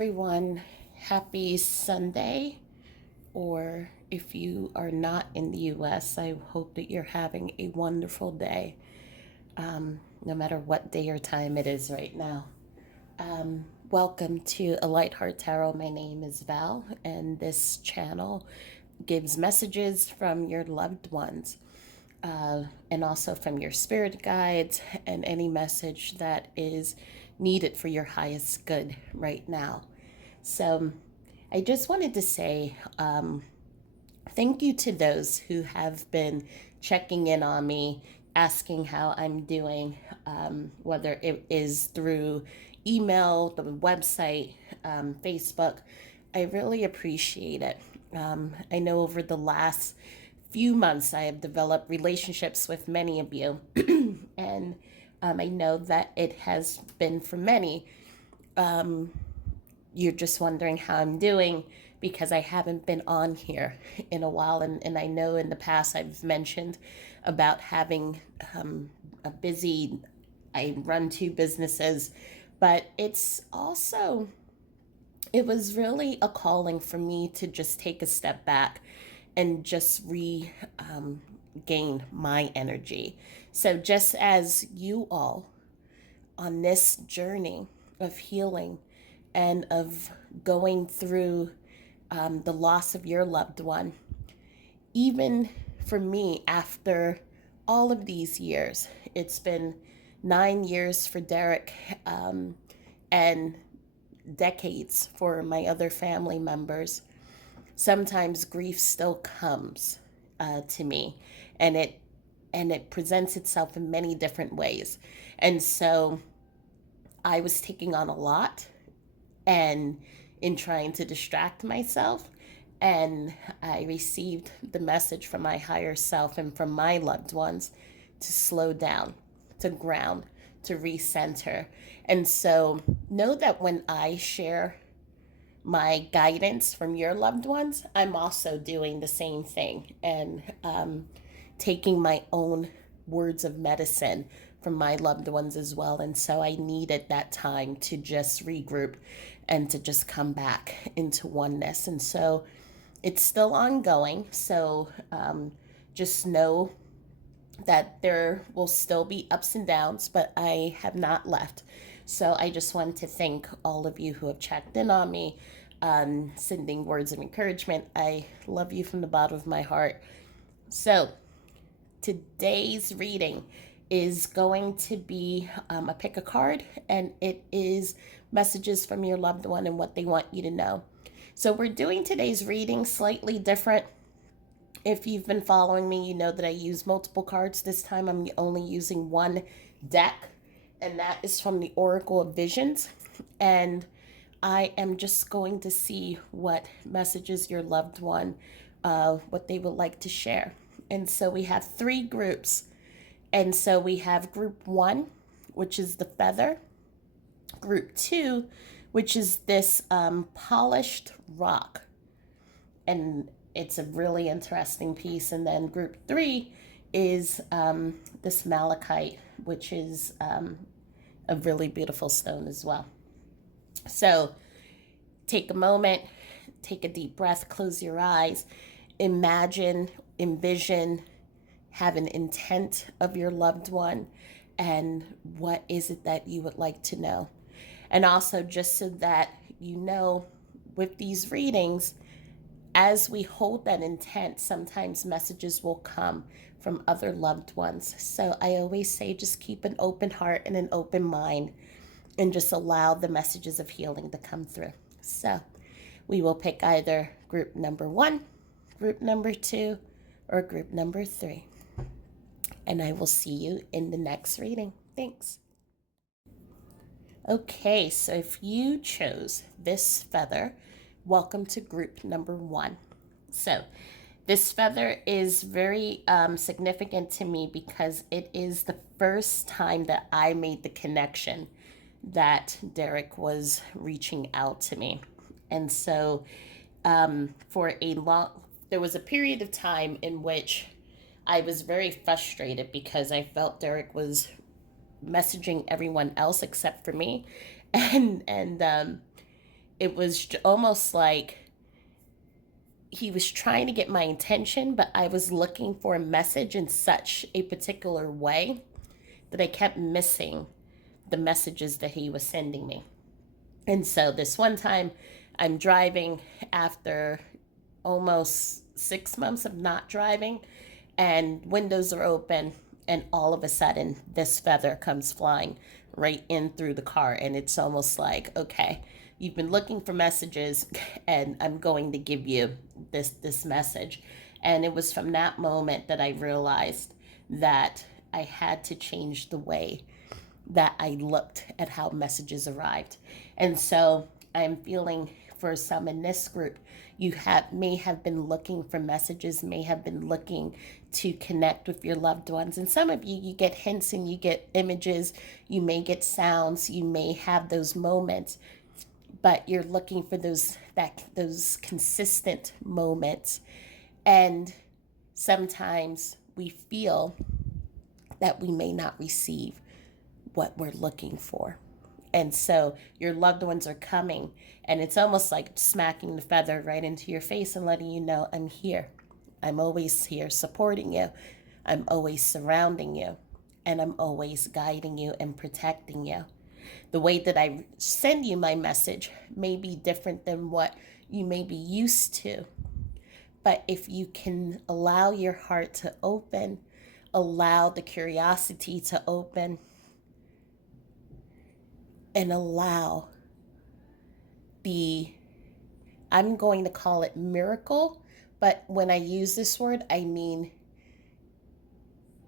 everyone. Happy Sunday. Or if you are not in the US, I hope that you're having a wonderful day, no matter what day or time it is right now. Welcome to A Light Heart Tarot. My name is Val, and this channel gives messages from your loved ones and also from your spirit guides and any message that is needed for your highest good right now. So I just wanted to say thank you to those who have been checking in on me, asking how I'm doing, whether it is through email, the website, Facebook. I really appreciate it. I know over the last few months I have developed relationships with many of you, and I know that it has been for many. You're just wondering how I'm doing because I haven't been on here in a while. And I know in the past I've mentioned about having a busy, I run two businesses, but it was really a calling for me to just take a step back and just gain my energy. So, just as you all on this journey of healing and of going through the loss of your loved one, even for me, after all of these years, it's been 9 years for Derek, and decades for my other family members. Sometimes grief still comes to me, and it presents itself in many different ways. And so I was taking on a lot and in trying to distract myself. And I received the message from my higher self and from my loved ones to slow down, to ground, to recenter. And so know that when I share my guidance from your loved ones, I'm also doing the same thing and taking my own words of medicine from my loved ones as well. And so I needed that time to just regroup and to just come back into oneness. And so it's still ongoing. So just know that there will still be ups and downs, but I have not left. So I just want to thank all of you who have checked in on me, sending words of encouragement. I love you from the bottom of my heart. So today's reading is going to be a pick a card, and it is messages from your loved one and what they want you to know. So we're doing today's reading slightly different. If you've been following me, you know that I use multiple cards. This time I'm only using one deck, and that is from the Oracle of Visions. And I am just going to see what messages your loved one, what they would like to share. And so we have three groups. And so we have group one, which is the feather, group two, which is this polished rock. And it's a really interesting piece. And then group three is this malachite, which is a really beautiful stone as well. So take a moment, take a deep breath, close your eyes, imagine, envision, have an intent of your loved one, and what is it that you would like to know. And also, just so that you know, with these readings, as we hold that intent, sometimes messages will come from other loved ones. So I always say just keep an open heart and an open mind and just allow the messages of healing to come through. So we will pick either group number one, group number two, or group number three. And I will see you in the next reading. Thanks. Okay, so if you chose this feather, welcome to group number one. So this feather is very significant to me because it is the first time that I made the connection that Derek was reaching out to me. And so there was a period of time in which I was very frustrated because I felt Derek was messaging everyone else except for me. And it was almost like he was trying to get my attention, but I was looking for a message in such a particular way that I kept missing the messages that he was sending me. And so this one time, I'm driving after almost 6 months of not driving, and windows are open, and all of a sudden, this feather comes flying right in through the car. And it's almost like, okay, you've been looking for messages, and I'm going to give you this message. And it was from that moment that I realized that I had to change the way that I looked at how messages arrived. And so I'm feeling for some in this group, you may have been looking for messages, may have been looking to connect with your loved ones. And some of you, you get hints and you get images, you may get sounds, you may have those moments, but you're looking for those consistent moments. And sometimes we feel that we may not receive what we're looking for. And so your loved ones are coming, and it's almost like smacking the feather right into your face and letting you know, I'm here. I'm always here supporting you. I'm always surrounding you. And I'm always guiding you and protecting you. The way that I send you my message may be different than what you may be used to. But if you can allow your heart to open, allow the curiosity to open, and allow I'm going to call it miracle, but when I use this word, I mean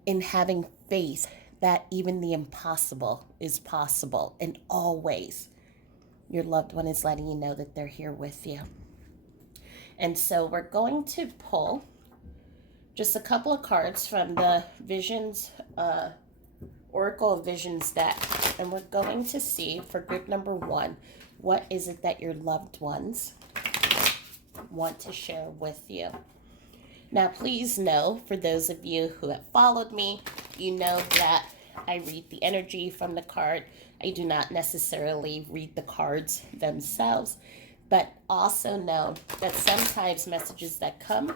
in having faith that even the impossible is possible. And always your loved one is letting you know that they're here with you. And so we're going to pull just a couple of cards from the Visions, Oracle of Visions deck. And we're going to see for group number 1, what is it that your loved ones want to share with you. Now, please know, for those of you who have followed me, you know that I read the energy from the card. I do not necessarily read the cards themselves, but also know that sometimes messages that come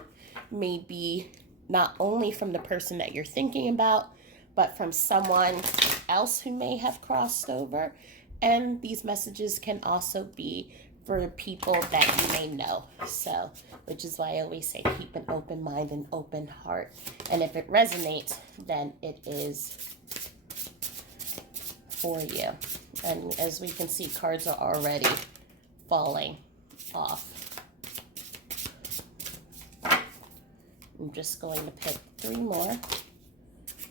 may be not only from the person that you're thinking about, but from someone else who may have crossed over. And these messages can also be for people that you may know. So, which is why I always say keep an open mind and open heart. And if it resonates, then it is for you. And as we can see, cards are already falling off. I'm just going to pick 3 more.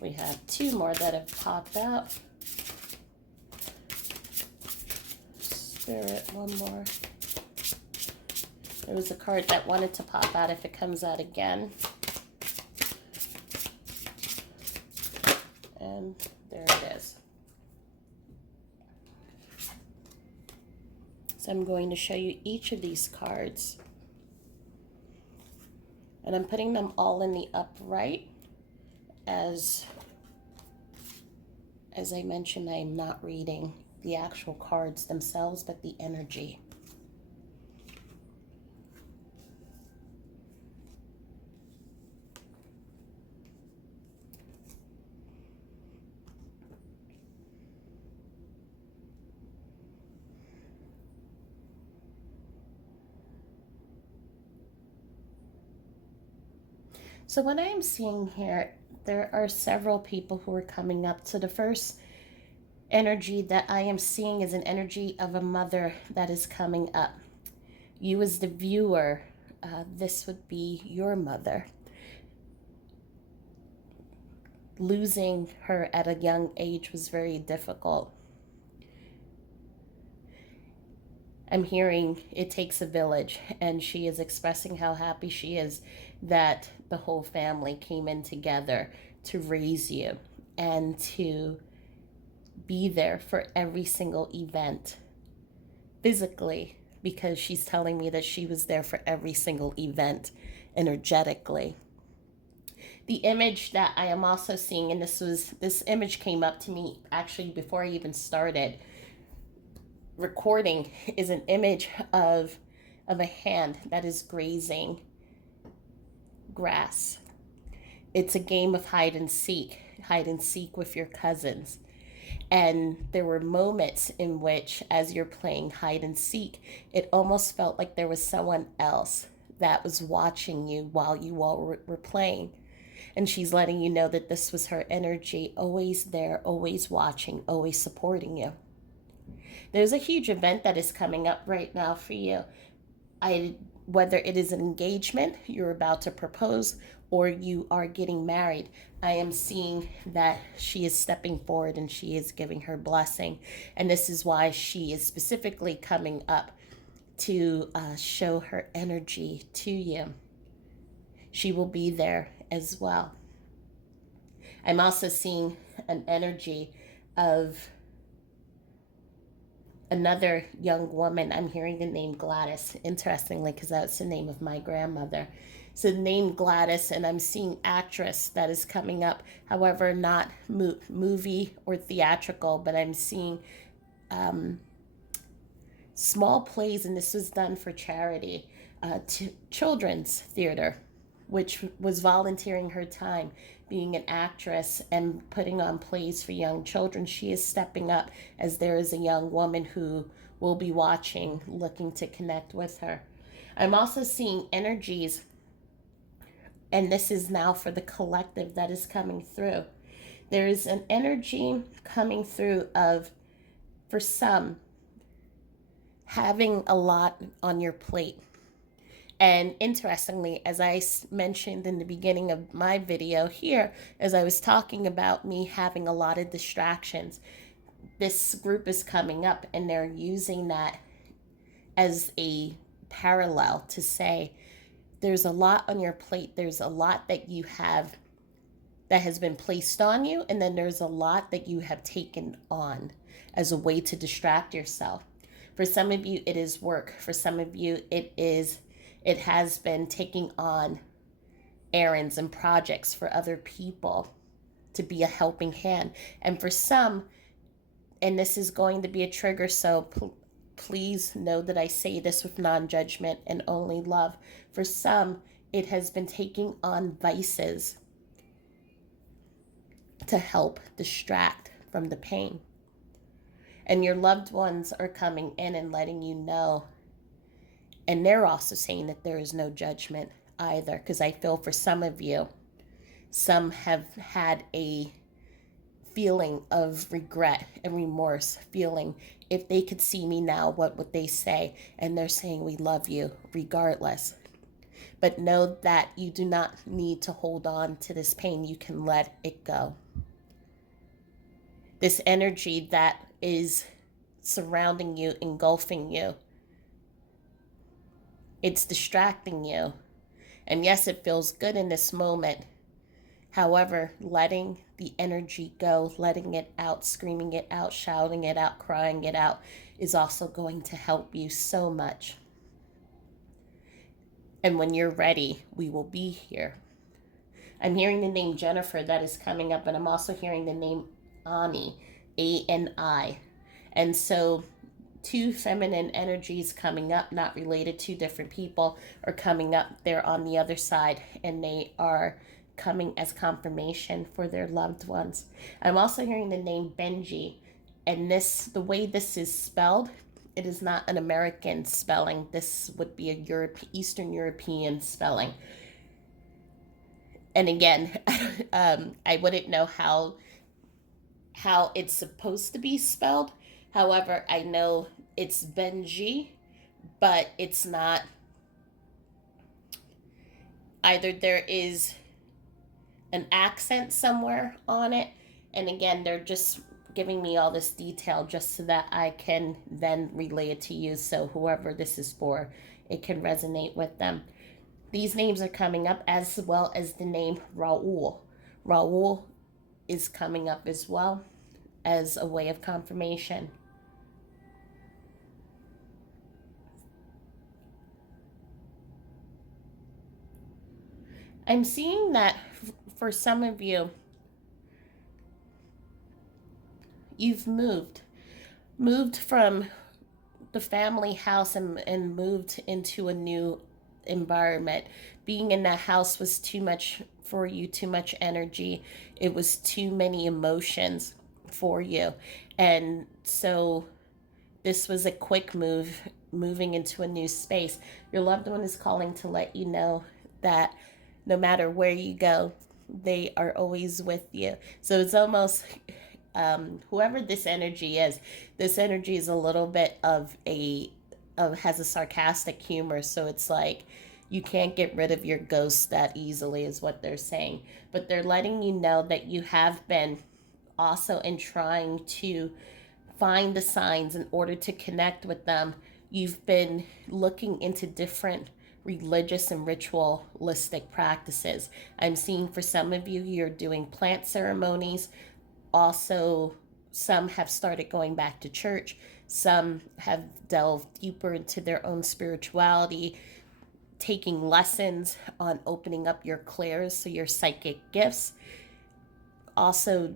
We have 2 more that have popped out. Spirit, 1 more. There was a card that wanted to pop out if it comes out again. And there it is. So I'm going to show you each of these cards. And I'm putting them all in the upright. As I mentioned, I am not reading the actual cards themselves, but the energy. So what I am seeing here, there are several people who are coming up. So the first energy that I am seeing is an energy of a mother that is coming up. You as the viewer, this would be your mother. Losing her at a young age was very difficult. I'm hearing it takes a village, and she is expressing how happy she is that the whole family came in together to raise you and to be there for every single event physically, because she's telling me that she was there for every single event energetically. The image that I am also seeing, and this image came up to me actually before I even started, recording is an image of a hand that is grazing grass. It's a game of hide and seek with your cousins. And there were moments in which, as you're playing hide and seek, it almost felt like there was someone else that was watching you while you all were playing. And she's letting you know that this was her energy, always there, always watching, always supporting you. There's a huge event that is coming up right now for you. I Whether it is an engagement, you're about to propose, or you are getting married, I am seeing that she is stepping forward and she is giving her blessing. And this is why she is specifically coming up to show her energy to you. She will be there as well. I'm also seeing an energy of another young woman. I'm hearing the name Gladys, interestingly, because that's the name of my grandmother. So the name Gladys, and I'm seeing actress that is coming up. However, not movie or theatrical, but I'm seeing small plays, and this was done for charity, children's theater, which was volunteering her time being an actress and putting on plays for young children. She is stepping up as there is a young woman who will be watching, looking to connect with her. I'm also seeing energies, and this is now for the collective that is coming through. There is an energy coming through of, for some, having a lot on your plate. And interestingly, as I mentioned in the beginning of my video here, as I was talking about me having a lot of distractions, this group is coming up and they're using that as a parallel to say, there's a lot on your plate. There's a lot that you have that has been placed on you. And then there's a lot that you have taken on as a way to distract yourself. For some of you, it is work. For some of you, it has been taking on errands and projects for other people to be a helping hand. And for some, and this is going to be a trigger, so please know that I say this with non-judgment and only love. For some, it has been taking on vices to help distract from the pain. And your loved ones are coming in and letting you know. And they're also saying that there is no judgment either, because I feel for some of you, some have had a feeling of regret and remorse, feeling if they could see me now, what would they say? And they're saying we love you regardless. But know that you do not need to hold on to this pain. You can let it go. This energy that is surrounding you, engulfing you, it's distracting you. And yes, it feels good in this moment. However, letting the energy go, letting it out, screaming it out, shouting it out, crying it out is also going to help you so much. And when you're ready, we will be here. I'm hearing the name Jennifer that is coming up, and I'm also hearing the name Ani, A-N-I. And so two feminine energies coming up, not related to different people, are coming up. They're on the other side, and they are coming as confirmation for their loved ones. I'm also hearing the name Benji, and the way this is spelled, it is not an American spelling. This would be a Eastern European spelling. And again, I wouldn't know how it's supposed to be spelled. However, I know it's Benji, but it's not. Either there is an accent somewhere on it, and again, they're just giving me all this detail just so that I can then relay it to you, so whoever this is for, it can resonate with them. These names are coming up, as well as the name Raul. Raul is coming up as well as a way of confirmation. I'm seeing that for some of you, you've moved from the family house and moved into a new environment. Being in that house was too much for you, too much energy. It was too many emotions for you. And so this was a quick move, moving into a new space. Your loved one is calling to let you know that no matter where you go, they are always with you. So it's almost whoever this energy is a little bit of has a sarcastic humor. So it's like you can't get rid of your ghost that easily, is what they're saying. But they're letting you know that you have been also in trying to find the signs in order to connect with them. You've been looking into different religious and ritualistic practices. I'm seeing for some of you, you're doing plant ceremonies. Also, some have started going back to church. Some have delved deeper into their own spirituality, taking lessons on opening up your clairs, so your psychic gifts. Also,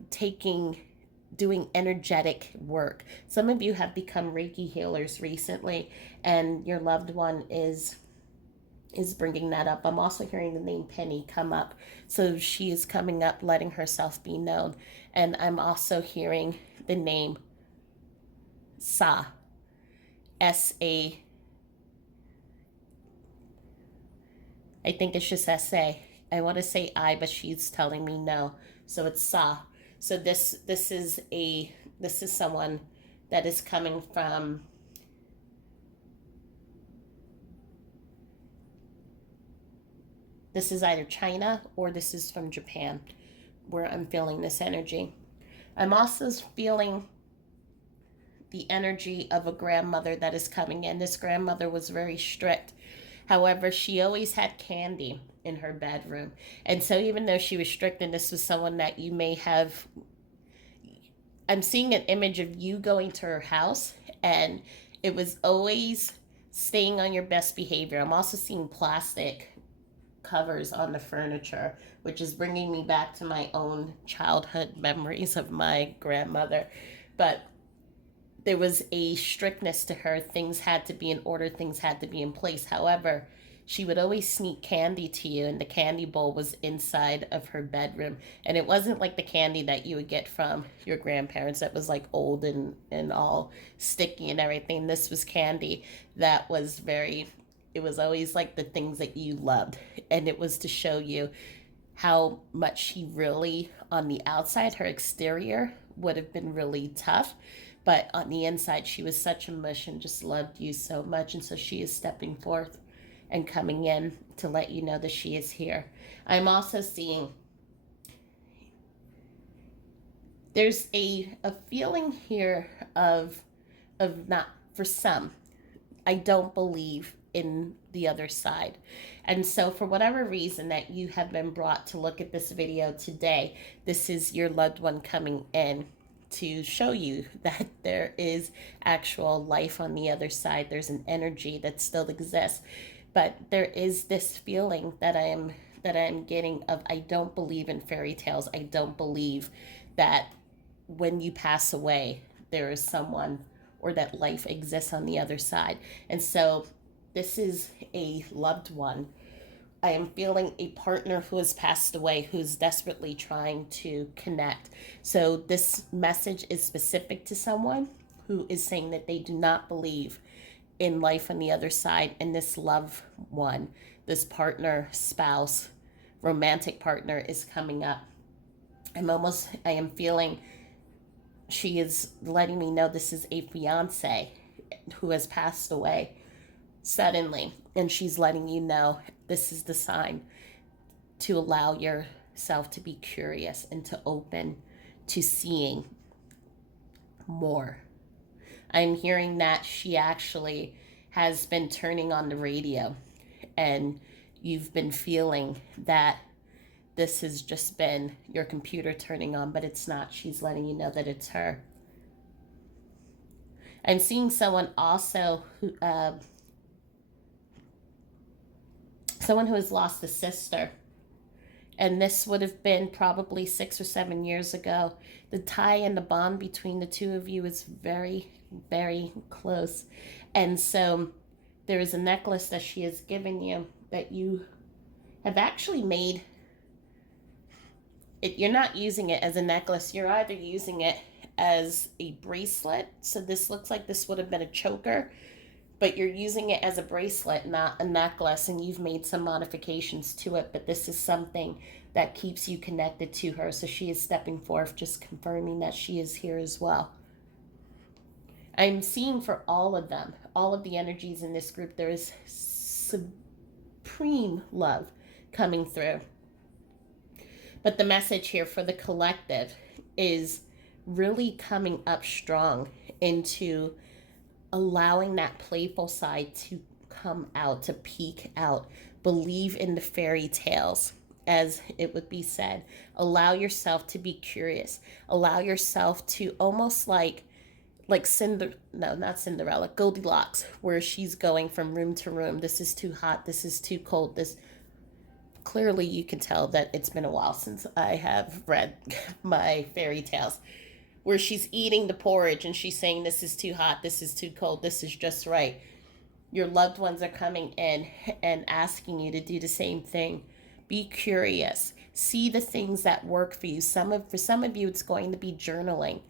doing energetic work. Some of you have become Reiki healers recently, and your loved one is bringing that up. I'm also hearing the name Penny come up. So she is coming up, letting herself be known. And I'm also hearing the name Sa, S-A. I think it's just S-A. I want to say I, but she's telling me no. So it's Sa. So this is someone that is coming from, this is either China or this is from Japan, where I'm feeling this energy. I'm also feeling the energy of a grandmother that is coming in. This grandmother was very strict. However, she always had candy in her bedroom. And so even though she was strict, and this was someone that you may have, I'm seeing an image of you going to her house, and it was always staying on your best behavior. I'm also seeing plastic covers on the furniture, which is bringing me back to my own childhood memories of my grandmother. But there was a strictness to her. Things had to be in order, things had to be in place. However, she would always sneak candy to you, and the candy bowl was inside of her bedroom. And it wasn't like the candy that you would get from your grandparents that was like old and all sticky and everything. This was candy that was very, it was always like the things that you loved. And it was to show you how much she really, on the outside, her exterior would have been really tough. But on the inside, she was such a mush and just loved you so much. And so she is stepping forth and coming in to let you know that she is here. I'm also seeing there's a feeling here of not, for some, I don't believe in the other side. And so for whatever reason that you have been brought to look at this video today, this is your loved one coming in to show you that there is actual life on the other side. There's an energy that still exists. But there is this feeling that I'm getting of, I don't believe in fairy tales. I don't believe that when you pass away, there is someone, or that life exists on the other side. And so this is a loved one. I am feeling a partner who has passed away, who's desperately trying to connect. So this message is specific to someone who is saying that they do not believe in life on the other side. And this loved one, this partner, spouse, romantic partner is coming up. I am feeling she is letting me know this is a fiance who has passed away suddenly. And she's letting you know this is the sign to allow yourself to be curious and to open to seeing more. I'm hearing that she actually has been turning on the radio, and you've been feeling that this has just been your computer turning on, but it's not. She's letting you know that it's her. I'm seeing someone also who, someone who has lost a sister, And this would have been probably 6 or 7 years ago. The tie and the bond between the two of you is very, very close. And so there is a necklace that she has given you that you have actually made. You're not using it as a necklace, you're either using it as a bracelet. So this looks like this would have been a choker, but you're using it as a bracelet, not a necklace, and you've made some modifications to it, but this is something that keeps you connected to her. So she is stepping forth, just confirming that she is here as well. I'm seeing for all of them, all of the energies in this group, there is supreme love coming through. But the message here for the collective is really coming up strong into allowing that playful side to come out, to peek out. Believe in the fairy tales, as it would be said. Allow yourself to be curious. Allow yourself to almost like not Cinderella, Goldilocks, where she's going from room to room. This is too hot. This is too cold. This clearly you can tell that it's been a while since I have read my fairy tales, where she's eating the porridge and she's saying, this is too hot, this is too cold, this is just right. Your loved ones are coming in and asking you to do the same thing. Be curious. See the things that work for you. For some of you, it's going to be journaling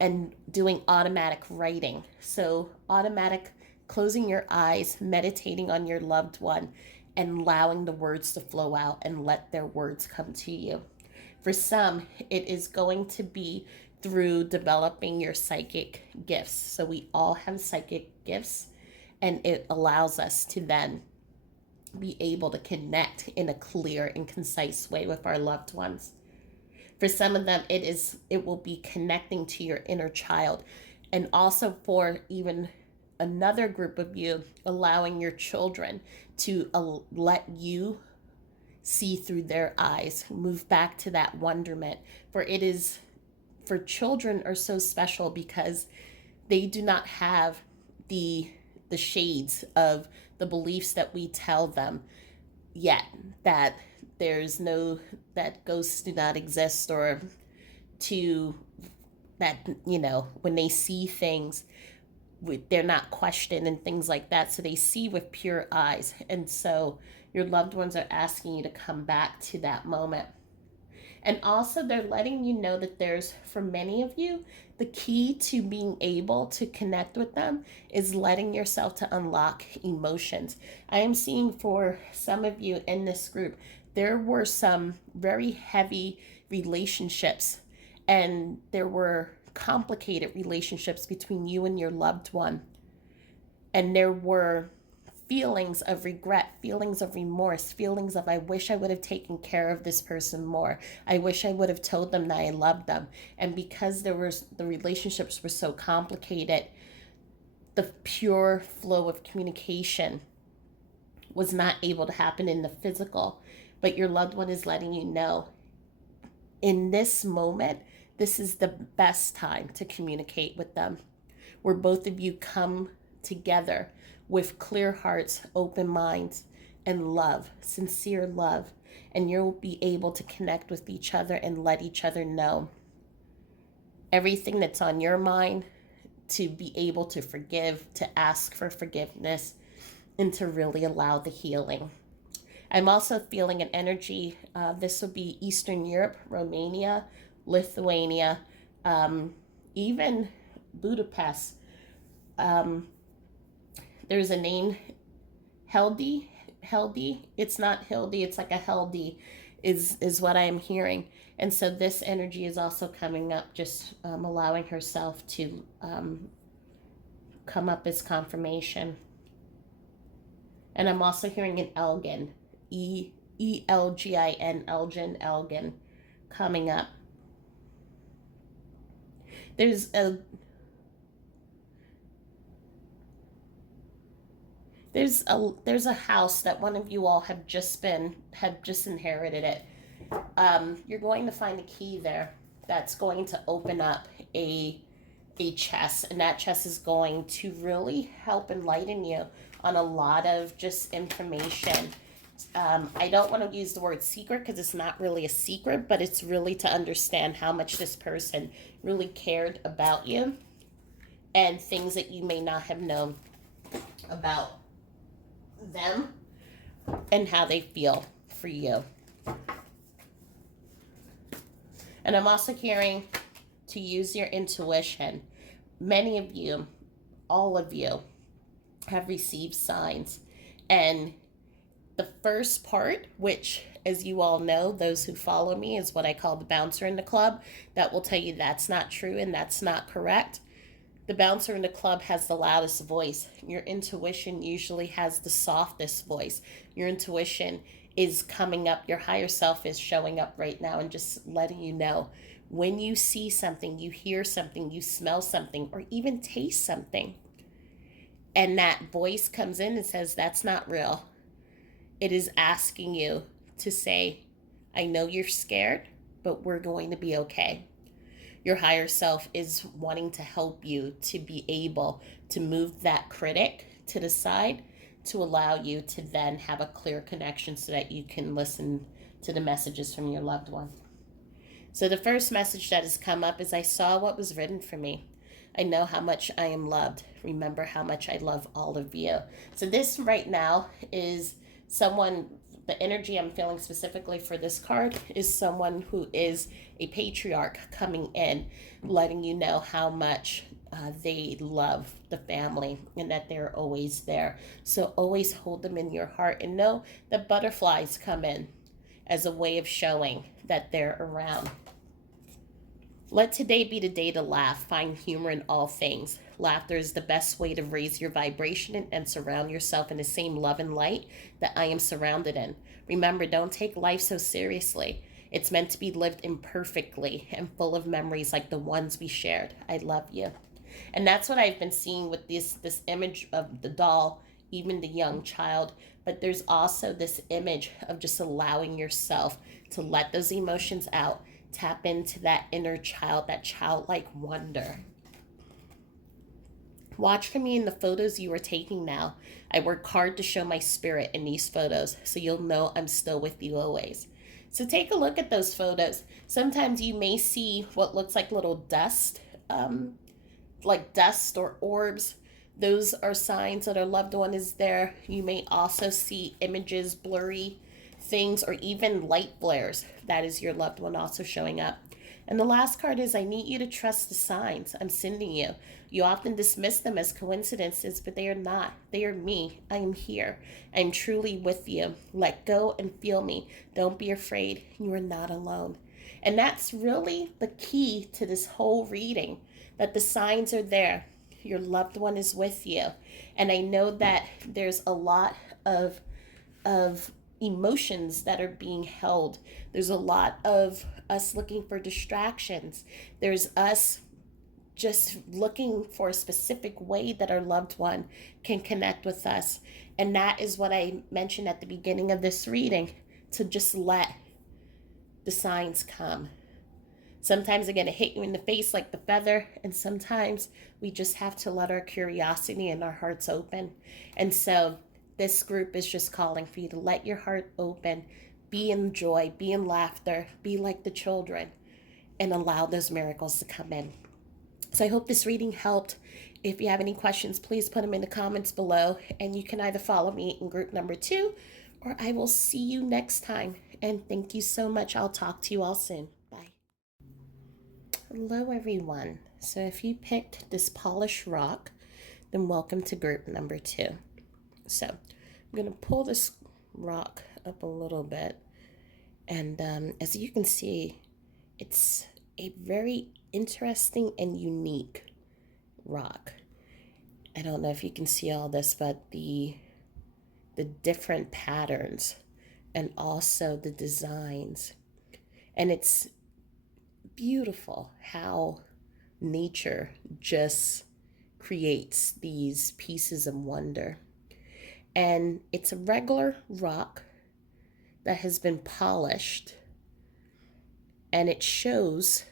and doing automatic writing. So automatic closing your eyes, meditating on your loved one, and allowing the words to flow out and let their words come to you. For some, it is going to be through developing your psychic gifts. So we all have psychic gifts, and it allows us to then be able to connect in a clear and concise way with our loved ones. For some of them, it will be connecting to your inner child. And also for even another group of you, allowing your children to let you see through their eyes, move back to that wonderment. For children are so special because they do not have the shades of the beliefs that we tell them yet, that that ghosts do not exist, or that when they see things, they're not questioned and things like that. So they see with pure eyes. And so your loved ones are asking you to come back to that moment. And also they're letting you know that for many of you, the key to being able to connect with them is letting yourself to unlock emotions. I am seeing for some of you in this group, there were some very heavy relationships, and there were complicated relationships between you and your loved one. And there were feelings of regret, feelings of remorse, feelings of, I wish I would have taken care of this person more. I wish I would have told them that I loved them. And because the relationships were so complicated, the pure flow of communication was not able to happen in the physical. But your loved one is letting you know, in this moment, this is the best time to communicate with them, where both of you come together with clear hearts, open minds, and love, sincere love, and you'll be able to connect with each other and let each other know everything that's on your mind, to be able to forgive, to ask for forgiveness, and to really allow the healing. I'm also feeling an energy, this will be Eastern Europe, Romania, Lithuania, even Budapest. There's a name, Heldi. It's not Hildy, it's like a Heldi is what I am hearing. And so this energy is also coming up, just allowing herself to come up as confirmation. And I'm also hearing an Elgin, Elgin, Elgin, coming up. There's a house that one of you all have just inherited it. You're going to find a key there that's going to open up a chest, and that chest is going to really help enlighten you on a lot of just information. I don't want to use the word secret because it's not really a secret, but it's really to understand how much this person really cared about you and things that you may not have known about them and how they feel for you. And I'm also hearing to use your intuition. Many of you, all of you, have received signs. And the first part, which, as you all know, those who follow me, is what I call the bouncer in the club, that will tell you that's not true and that's not correct. The bouncer in the club has the loudest voice. Your intuition usually has the softest voice. Your intuition is coming up. Your higher self is showing up right now and just letting you know when you see something, you hear something, you smell something, or even taste something, and that voice comes in and says, that's not real. It is asking you to say, I know you're scared, but we're going to be okay. Your higher self is wanting to help you to be able to move that critic to the side to allow you to then have a clear connection so that you can listen to the messages from your loved one. So the first message that has come up is, I saw what was written for me. I know how much I am loved. Remember how much I love all of you. So this right now is someone, the energy I'm feeling specifically for this card is someone who is a patriarch coming in, letting you know how much they love the family and that they're always there. So always hold them in your heart and know that butterflies come in as a way of showing that they're around. Let today be the day to laugh. Find humor in all things. Laughter is the best way to raise your vibration and surround yourself in the same love and light that I am surrounded in. Remember, don't take life so seriously. It's meant to be lived imperfectly and full of memories like the ones we shared. I love you. And that's what I've been seeing with this image of the doll, even the young child. But there's also this image of just allowing yourself to let those emotions out. Tap into that inner child, that childlike wonder. Watch for me in the photos you are taking now. I work hard to show my spirit in these photos, so you'll know I'm still with you always. So take a look at those photos. Sometimes you may see what looks like little dust, like dust or orbs. Those are signs that a loved one is there. You may also see images, blurry things, or even light flares. That is your loved one also showing up. And the last card is, I need you to trust the signs I'm sending you. You often dismiss them as coincidences, but they are not. They are me. I am here. I am truly with you. Let go and feel me. Don't be afraid. You are not alone. And that's really the key to this whole reading, that the signs are there. Your loved one is with you. And I know that there's a lot of emotions that are being held. There's a lot of us looking for distractions. There's us just looking for a specific way that our loved one can connect with us. And that is what I mentioned at the beginning of this reading, to just let the signs come. Sometimes they're going to hit you in the face like the feather, and sometimes we just have to let our curiosity and our hearts open. And so this group is just calling for you to let your heart open, be in joy, be in laughter, be like the children, and allow those miracles to come in. So I hope this reading helped. If you have any questions, please put them in the comments below, and you can either follow me in group number 2, or I will see you next time. And thank you so much. I'll talk to you all soon. Bye. Hello, everyone. So if you picked this polished rock, then welcome to group number 2. So I'm going to pull this rock up a little bit, and as you can see, it's a very interesting and unique rock. I don't know if you can see all this, but the different patterns and also the designs, and it's beautiful how nature just creates these pieces of wonder. And it's a regular rock that has been polished, and it shows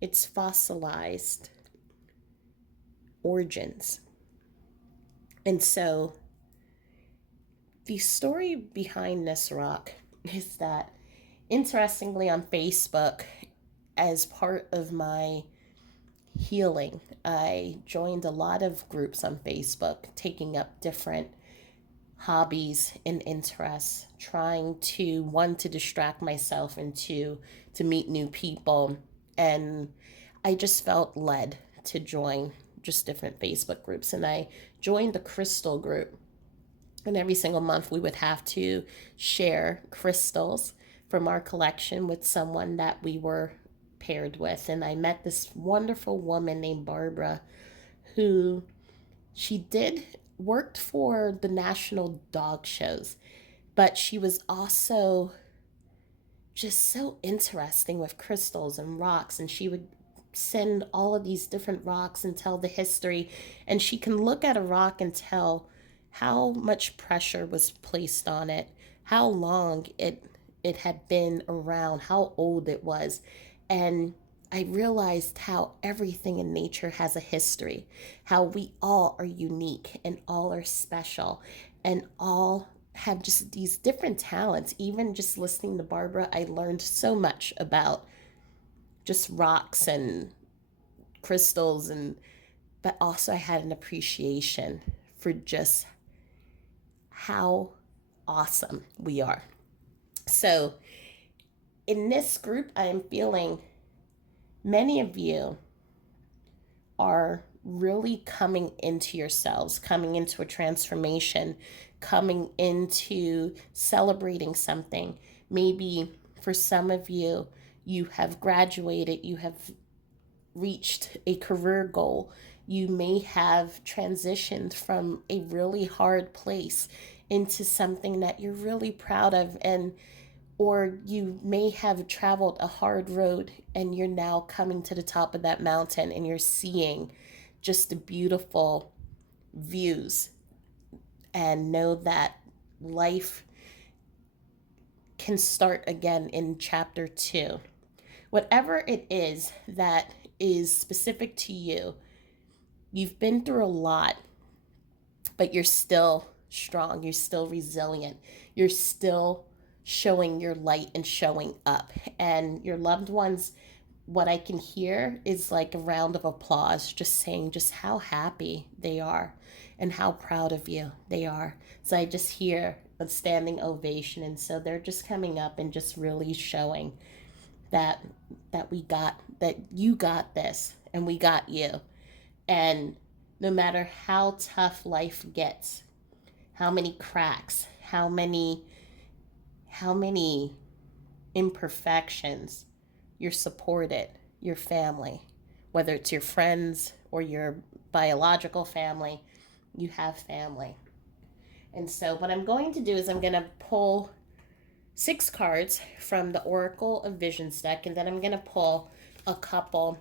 its fossilized origins. And so the story behind this rock is that, interestingly, on Facebook, as part of my healing, I joined a lot of groups on Facebook, taking up different hobbies and interests, trying to, one, to distract myself, and two, to meet new people. And I just felt led to join just different Facebook groups. And I joined the crystal group. And every single month we would have to share crystals from our collection with someone that we were paired with. And I met this wonderful woman named Barbara, who she did worked for the national dog shows, but she was also just so interesting with crystals and rocks. And she would send all of these different rocks and tell the history. And she can look at a rock and tell how much pressure was placed on it, how long it had been around, how old it was. And I realized how everything in nature has a history, how we all are unique and all are special and all have just these different talents. Even just listening to Barbara, I learned so much about just rocks and crystals, and but also I had an appreciation for just how awesome we are. So in this group, I am feeling many of you are really coming into yourselves, coming into a transformation, coming into celebrating something. Maybe for some of you, you have graduated, you have reached a career goal, you may have transitioned from a really hard place into something that you're really proud of, and or you may have traveled a hard road and you're now coming to the top of that mountain and you're seeing just the beautiful views, and know that life can start again in chapter 2. Whatever it is that is specific to you, you've been through a lot, but you're still strong, you're still resilient, you're still showing your light and showing up. And your loved ones, what I can hear is like a round of applause, just saying just how happy they are and how proud of you they are. So I just hear a standing ovation. And so they're just coming up and just really showing that that you got this and we got you. And no matter how tough life gets, how many cracks, how many imperfections, you're supported, your family, whether it's your friends or your biological family, you have family. And so what I'm going to do is I'm going to pull 6 cards from the Oracle of Visions deck, and then I'm going to pull a couple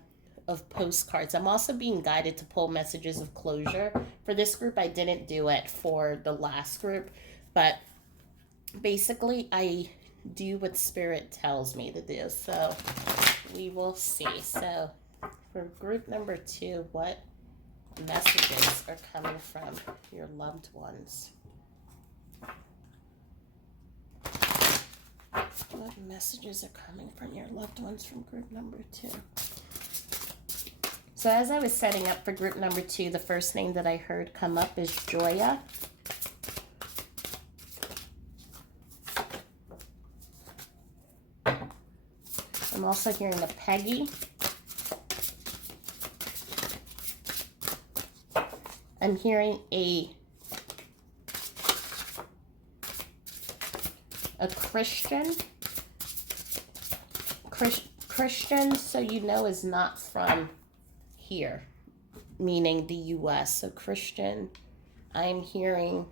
of postcards. I'm also being guided to pull messages of closure. For this group, I didn't do it for the last group, but basically I do what Spirit tells me to do. So we will see. So for group number 2, what messages are coming from your loved ones? What messages are coming from your loved ones from group number 2? So as I was setting up for group number 2, the first name that I heard come up is Joya. I'm also hearing a Peggy. I'm hearing a Christian. Christian, so you know, is not from here, meaning the U.S. So Christian, I'm hearing,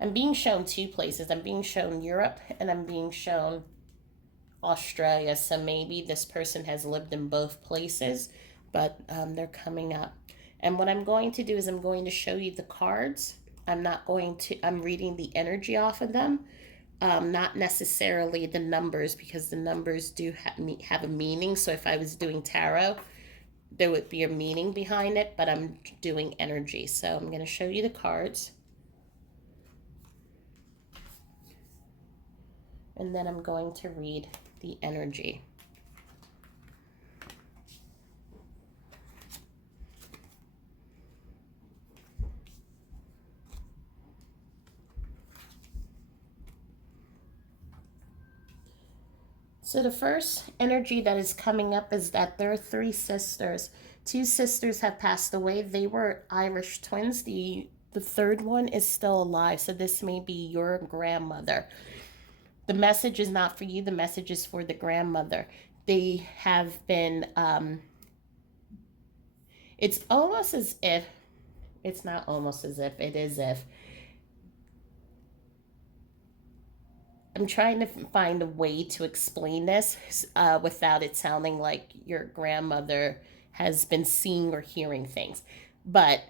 I'm being shown 2 places. I'm being shown Europe and I'm being shown Australia. So maybe this person has lived in both places, but they're coming up. And what I'm going to do is I'm going to show you the cards. I'm reading the energy off of them. Not necessarily the numbers, because the numbers do have a meaning. So if I was doing tarot, there would be a meaning behind it, but I'm doing energy. So I'm going to show you the cards, and then I'm going to read the energy. So the first energy that is coming up is that there are three sisters. Two sisters have passed away. They were Irish twins. The third one is still alive. So this may be your grandmother. The message is not for you. The message is for the grandmother. They have been it's almost as if, it's not almost as if, it is if. I'm trying to find a way to explain this without it sounding like your grandmother has been seeing or hearing things. But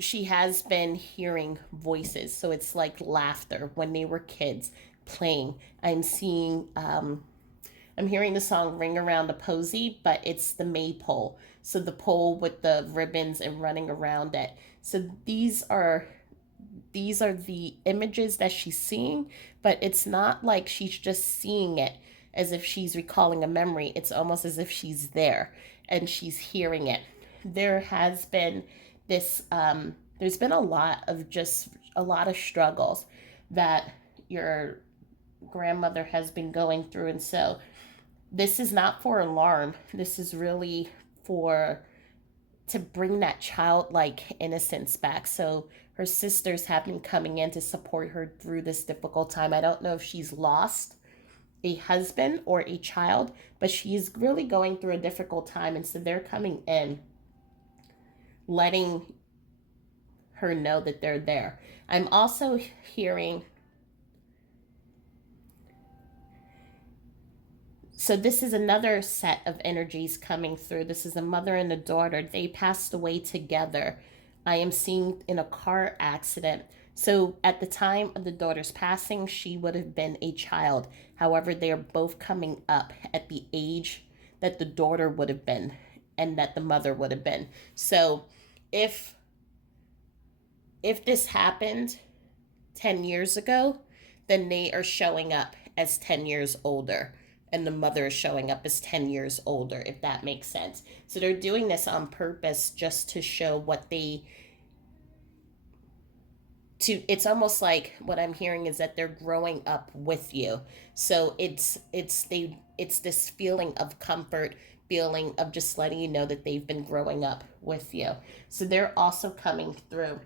she has been hearing voices. So it's like laughter when they were kids playing. I'm hearing the song Ring Around the Posy, but it's the maypole. So the pole with the ribbons and running around it. So these are the images that she's seeing, but it's not like she's just seeing it as if she's recalling a memory. It's almost as if she's there and she's hearing it. There has been there's been a lot of struggles that your grandmother has been going through. And so this is not for alarm. This is really for to bring that childlike innocence back. So her sisters have been coming in to support her through this difficult time. I don't know if she's lost a husband or a child, but she's really going through a difficult time. And so they're coming in, letting her know that they're there. I'm also hearing, so this is another set of energies coming through. This is a mother and a daughter. They passed away together. I am seeing in a car accident. So at the time of the daughter's passing, she would have been a child. However, they are both coming up at the age that the daughter would have been and that the mother would have been. So if this happened 10 years ago, then they are showing up as 10 years older and the mother is showing up as 10 years older, if that makes sense. So they're doing this on purpose just to show what they to it's almost like what I'm hearing is that they're growing up with you. So it's this feeling of comfort, feeling of just letting you know that they've been growing up with you. So they're also coming through.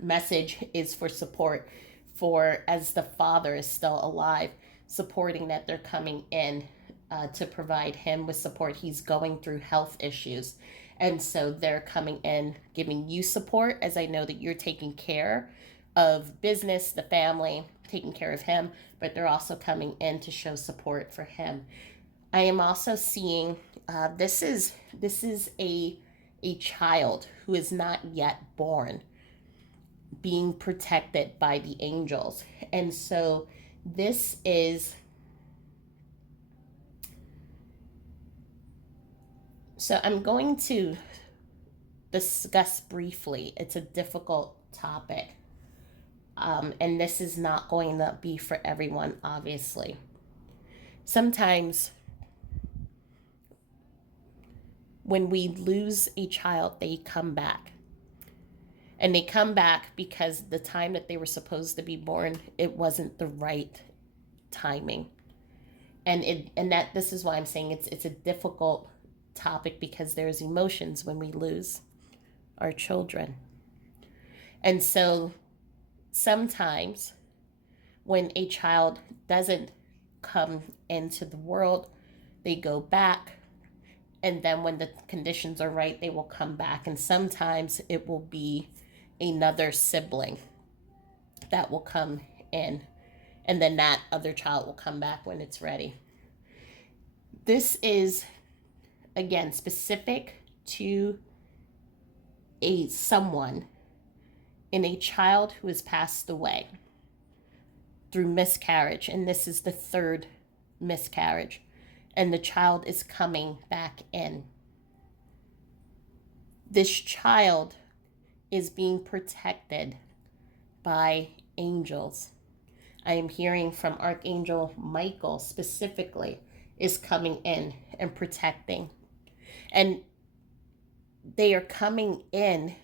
Message is for support, for as the father is still alive, supporting that they're coming in to provide him with support. He's going through health issues, and so they're coming in giving you support, as I know that you're taking care of business, the family, taking care of him, but they're also coming in to show support for him. I am also seeing this is a child who is not yet born, being protected by the angels. And so this is, so I'm going to discuss briefly. It's a difficult topic. And this is not going to be for everyone, obviously. Sometimes when we lose a child, they come back. And they come back because the time that they were supposed to be born, it wasn't the right timing. And that this is why I'm saying it's a difficult topic, because there's emotions when we lose our children. And so sometimes when a child doesn't come into the world, they go back, and then when the conditions are right, they will come back. And sometimes it will be another sibling that will come in, and then that other child will come back when it's ready. This is, again, specific to a someone in a child who has passed away through miscarriage, and this is the third miscarriage, and the child is coming back in. This child is being protected by angels. I am hearing from Archangel Michael specifically is coming in and protecting. And they are coming in,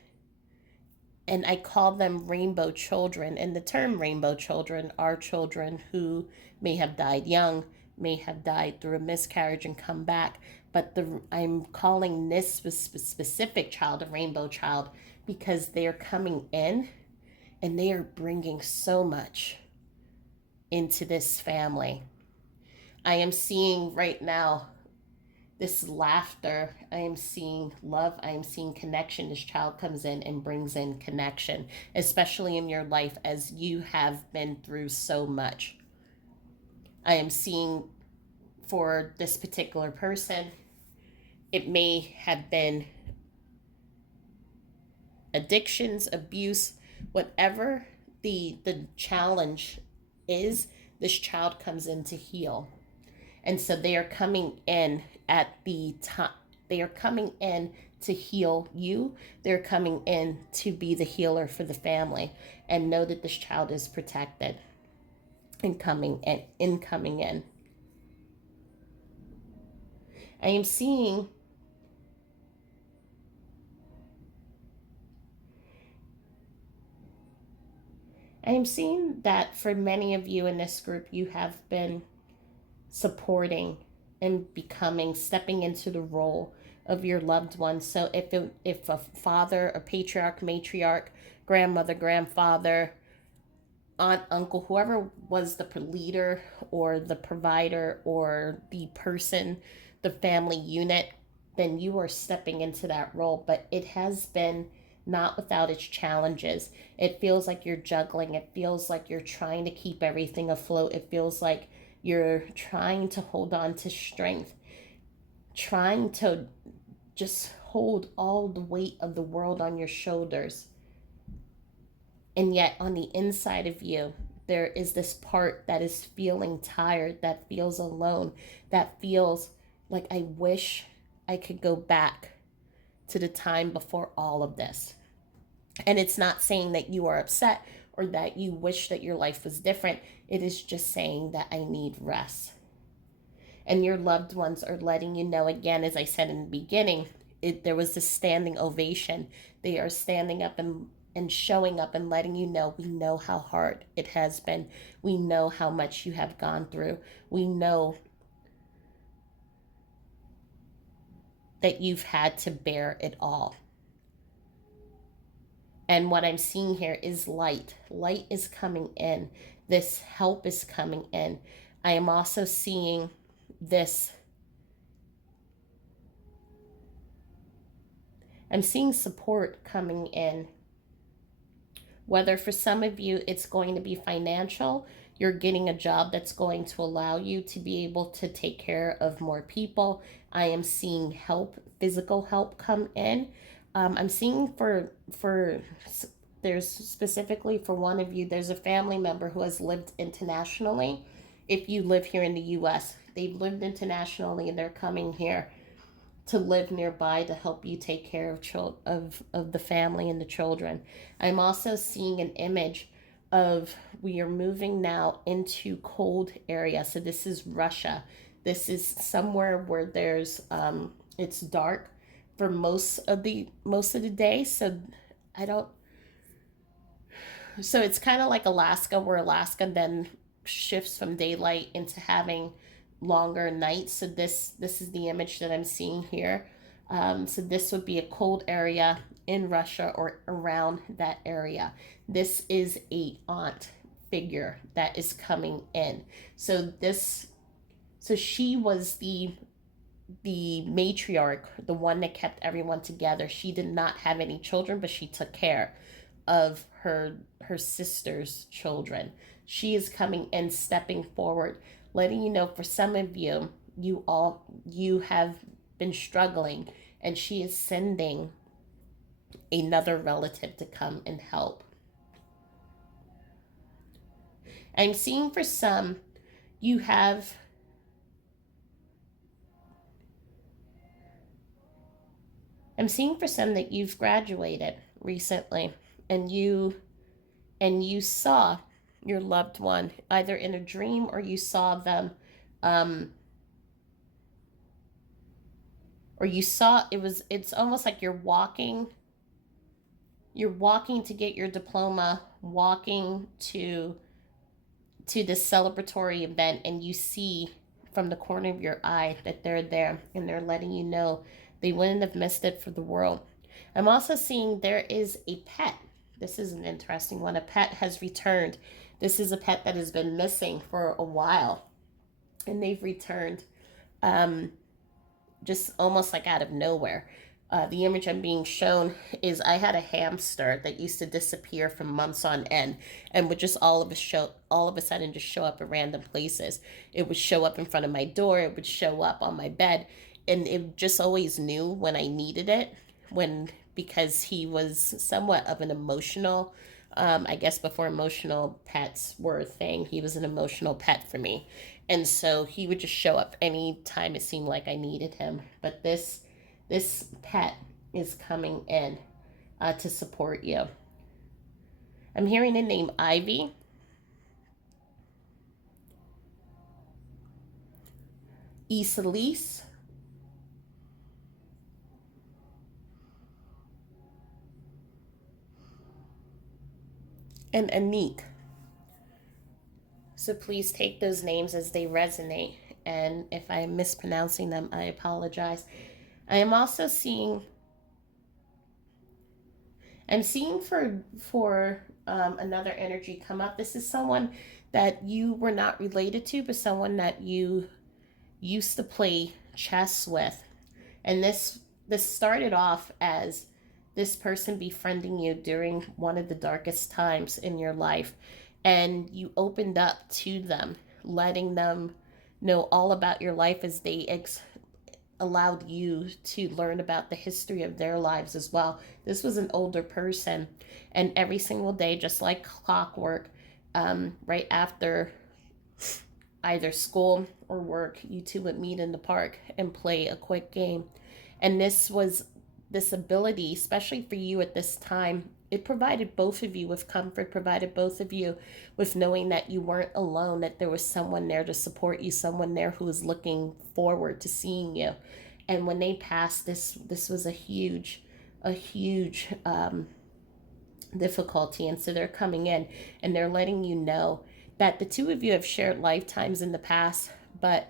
and I call them rainbow children. And the term rainbow children are children who may have died young, may have died through a miscarriage and come back. But I'm calling this specific child a rainbow child because they are coming in and they are bringing so much into this family. I am seeing right now this laughter. I am seeing love. I am seeing connection. This child comes in and brings in connection, especially in your life as you have been through so much. I am seeing for this particular person, it may have been addictions, abuse, whatever the challenge is, this child comes in to heal. And so they are coming in at the time, they are coming in to heal you. They're coming in to be the healer for the family and know that this child is protected and coming in. I am seeing that for many of you in this group, you have been supporting and stepping into the role of your loved one. So if a father, a patriarch, matriarch, grandmother, grandfather, aunt, uncle, whoever was the leader or the provider or the person, the family unit, then you are stepping into that role. But it has been not without its challenges. It feels like you're juggling. It feels like you're trying to keep everything afloat. It feels like you're trying to hold on to strength, trying to just hold all the weight of the world on your shoulders. And yet, on the inside of you, there is this part that is feeling tired, that feels alone, that feels like I wish I could go back to the time before all of this. And it's not saying that you are upset or that you wish that your life was different. It is just saying that I need rest. And your loved ones are letting you know, again, as I said in the beginning, there was this standing ovation. They are standing up and showing up and letting you know, we know how hard it has been. We know how much you have gone through. We know that you've had to bear it all. And what I'm seeing here is light. Light is coming in. This help is coming in. I am also seeing this. I'm seeing support coming in. Whether for some of you it's going to be financial, you're getting a job that's going to allow you to be able to take care of more people. I am seeing help, physical help come in. I'm seeing for there's specifically for one of you, there's a family member who has lived internationally. If you live here in the US, they've lived internationally and they're coming here to live nearby to help you take care of the family and the children. I'm also seeing an image of we are moving now into cold area. So this is Russia. This is somewhere where there's it's dark for most of the day. So I don't so it's kind of like Alaska, where Alaska then shifts from daylight into having longer nights. So this is the image that I'm seeing here. So this would be a cold area in Russia or around that area. This is a aunt figure that is coming in. So she was the matriarch, the one that kept everyone together. She did not have any children, but she took care of her sister's children. She is coming in, stepping forward, letting you know, for some of you, you have been struggling, and she is sending another relative to come and help. I'm seeing for some, you have I'm seeing for some that you've graduated recently, and you saw your loved one either in a dream, or you saw them, um, or you saw it's almost like you're walking to get your diploma, walking to this celebratory event, and you see from the corner of your eye that they're there, and they're letting you know they wouldn't have missed it for the world. I'm also seeing there is a pet. This is an interesting one. A pet has returned. This is a pet that has been missing for a while, and they've returned, um, just almost like out of nowhere. The image I'm being shown is I had a hamster that used to disappear for months on end, and would just all of a sudden just show up at random places. It would show up in front of my door. It would show up on my bed, and it just always knew when I needed it. When Because he was somewhat of an emotional, I guess before emotional pets were a thing, he was an emotional pet for me. And so he would just show up anytime it seemed like I needed him. But this pet is coming in, to support you. I'm hearing the name Ivy, Isalise, and Anik. So please take those names as they resonate. And if I'm mispronouncing them, I apologize. I am also seeing I'm seeing for another energy come up. This is someone that you were not related to, but someone that you used to play chess with. And this started off as this person befriending you during one of the darkest times in your life, and you opened up to them, letting them know all about your life as they allowed you to learn about the history of their lives as well. This was an older person, and every single day, just like clockwork, right after either school or work, you two would meet in the park and play a quick game. And this ability, especially for you at this time, it provided both of you with comfort, provided both of you with knowing that you weren't alone, that there was someone there to support you, someone there who was looking forward to seeing you. And when they passed, this was a huge difficulty. And so they're coming in, and they're letting you know that the two of you have shared lifetimes in the past, but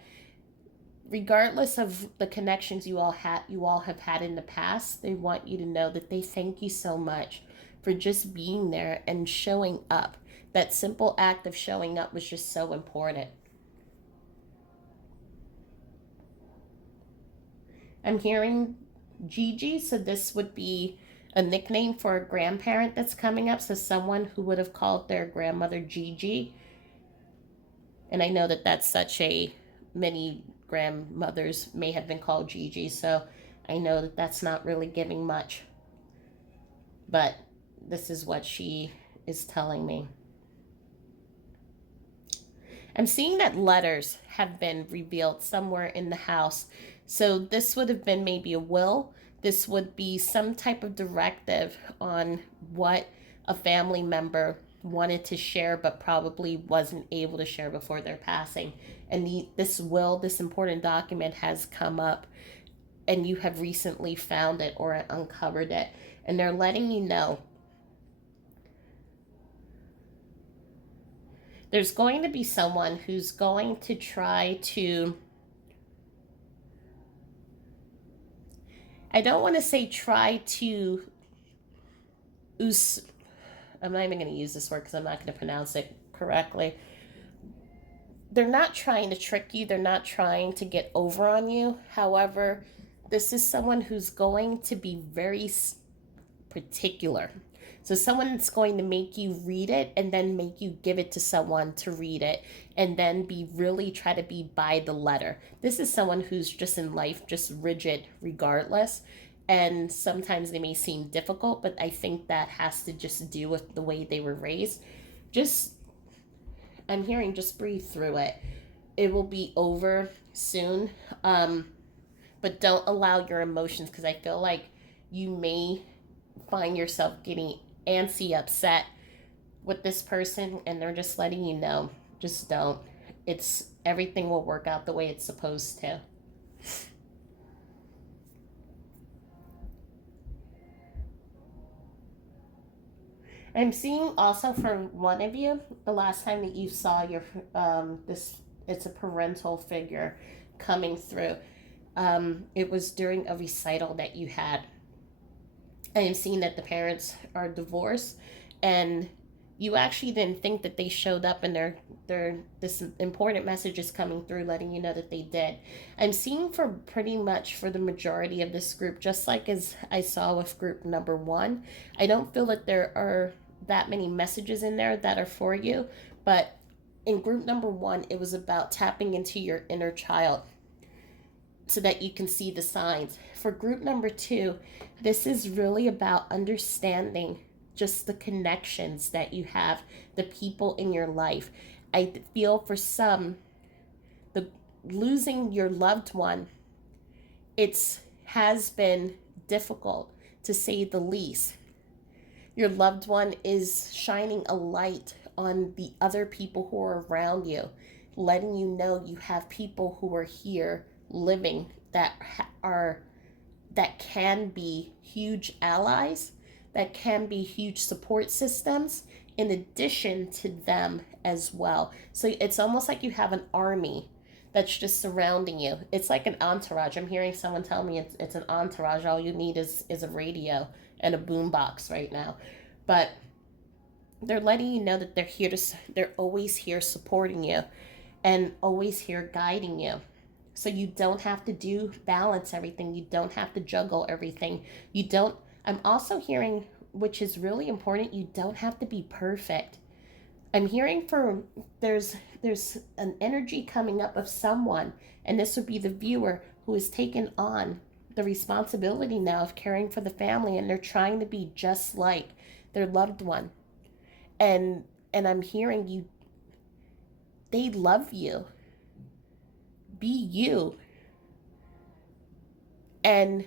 regardless of the connections you all have had in the past, they want you to know that they thank you so much for just being there and showing up. That simple act of showing up was just so important. I'm hearing Gigi, so this would be a nickname for a grandparent that's coming up. So someone who would have called their grandmother Gigi. And I know that that's such a many grandmothers may have been called Gigi, so I know that that's not really giving much, but this is what she is telling me. I'm seeing that letters have been revealed somewhere in the house. So this would have been maybe a will. This would be some type of directive on what a family member wanted to share but probably wasn't able to share before their passing. And this will, this important document has come up, and you have recently found it or uncovered it. And they're letting you know there's going to be someone who's going to try to, I don't want to say try to, us I'm not even going to use this word because I'm not going to pronounce it correctly. They're not trying to trick you, they're not trying to get over on you. However, this is someone who's going to be very particular. So someone that's going to make you read it and then make you give it to someone to read it, and then be really try to be by the letter. This is someone who's just in life just rigid regardless. And sometimes they may seem difficult, but I think that has to just do with the way they were raised. Just, I'm hearing, just breathe through it. It will be over soon. But don't allow your emotions, because I feel like you may find yourself getting antsy, upset with this person, and they're just letting you know, just don't. It's everything will work out the way it's supposed to. I'm seeing also for one of you, the last time that you saw your this, it's a parental figure coming through. It was during a recital that you had. I am seeing that the parents are divorced, and you actually didn't think that they showed up, and they're this important message is coming through letting you know that they did. I'm seeing for pretty much for the majority of this group, just like as I saw with group number one. I don't feel that there are that many messages in there that are for you, but in group number one, it was about tapping into your inner child so that you can see the signs. For group number two, this is really about understanding just the connections that you have, the people in your life. I feel for some, the losing your loved one, it's has been difficult to say the least. Your loved one is shining a light on the other people who are around you, letting you know you have people who are here living that are that can be huge allies, that can be huge support systems in addition to them as well. So it's almost like you have an army that's just surrounding you. It's like an entourage. I'm hearing someone tell me it's an entourage. All you need is a radio and a boombox right now. But they're letting you know that they're always here supporting you and always here guiding you. So you don't have to do balance everything. You don't have to juggle everything. You don't I'm also hearing, which is really important, you don't have to be perfect. I'm hearing for there's an energy coming up of someone, and this would be the viewer who has taken on the responsibility now of caring for the family, and they're trying to be just like their loved one. And I'm hearing you, they love you. Be you. And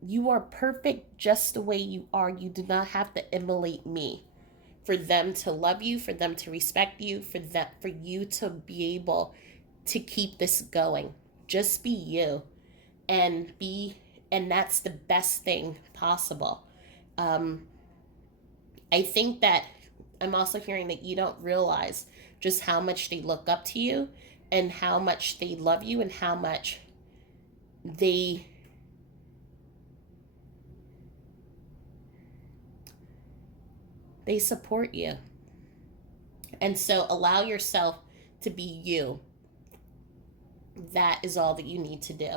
you are perfect just the way you are. You do not have to emulate me for them to love you, for them to respect you, for you to be able to keep this going. Just be you, and be and that's the best thing possible. Um, I think that I'm also hearing that you don't realize just how much they look up to you and how much they love you and how much they they support you. And so allow yourself to be you. That is all that you need to do.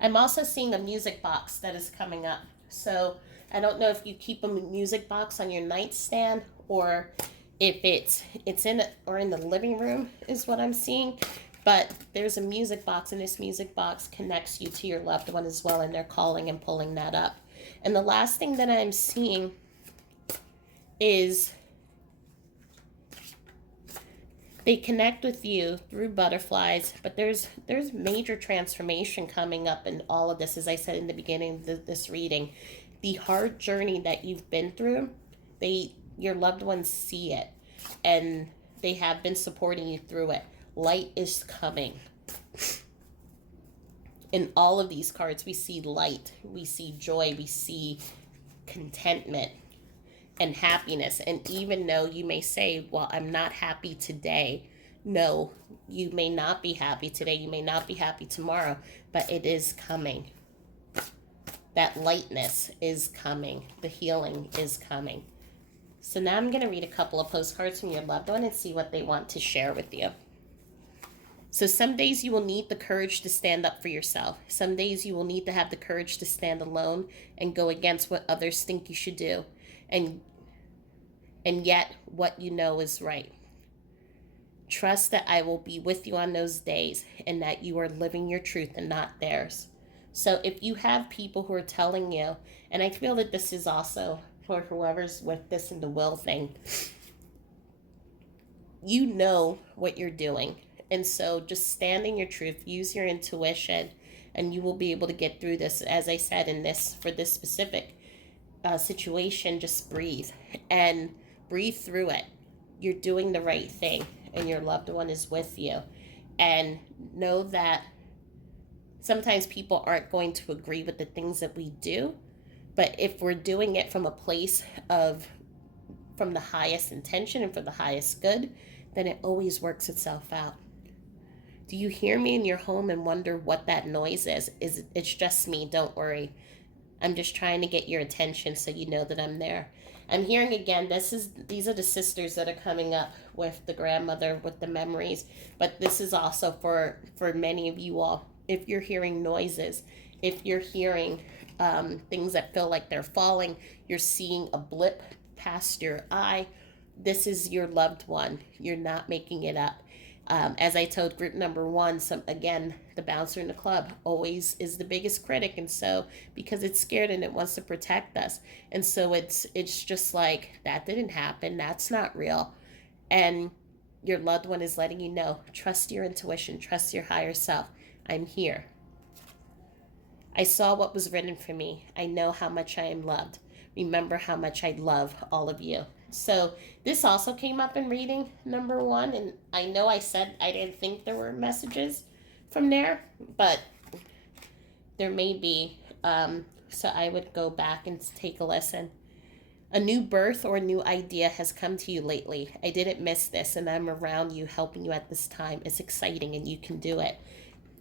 I'm also seeing a music box that is coming up. So I don't know if you keep a music box on your nightstand or if it's in it or in the living room is what I'm seeing. But there's a music box, and this music box connects you to your loved one as well, and they're calling and pulling that up. And the last thing that I'm seeing is they connect with you through butterflies, but there's major transformation coming up in all of this. As I said in the beginning of this reading, the hard journey that you've been through, they your loved ones see it, and they have been supporting you through it. Light is coming. In all of these cards, we see light, we see joy, we see contentment and happiness. And even though you may say, well, I'm not happy today, no, you may not be happy today, you may not be happy tomorrow, but it is coming. That lightness is coming, the healing is coming. So now I'm going to read a couple of postcards from your loved one and see what they want to share with you. So some days you will need the courage to stand up for yourself. Some days you will need to have the courage to stand alone and go against what others think you should do. And yet what you know is right. Trust that I will be with you on those days and that you are living your truth and not theirs. So if you have people who are telling you, and I feel that this is also for whoever's with this in the will thing, you know what you're doing. And so just stand in your truth, use your intuition, and you will be able to get through this. As I said, in this, for this specific situation, just breathe and breathe through it. You're doing the right thing, and your loved one is with you. And know that sometimes people aren't going to agree with the things that we do, but if we're doing it from a place of, from the highest intention and for the highest good, then it always works itself out. Do you hear me in your home and wonder what that noise is? It's just me, don't worry. I'm just trying to get your attention so you know that I'm there. I'm hearing again, these are the sisters that are coming up with the grandmother with the memories, but this is also for many of you all. If you're hearing noises, if you're hearing things that feel like they're falling, you're seeing a blip past your eye, this is your loved one. You're not making it up. As I told group number one, again, the bouncer in the club always is the biggest critic, and so because it's scared and it wants to protect us, and so it's just like, that didn't happen. That's not real, and your loved one is letting you know, trust your intuition, trust your higher self. I'm here. I saw what was written for me. I know how much I am loved. Remember how much I love all of you. So this also came up in reading number one, and I know I said I didn't think there were messages from there, but there may be. So I would go back and take a listen. A new birth or a new idea has come to you lately. I didn't miss this, and I'm around you, helping you at this time. It's exciting, and you can do it.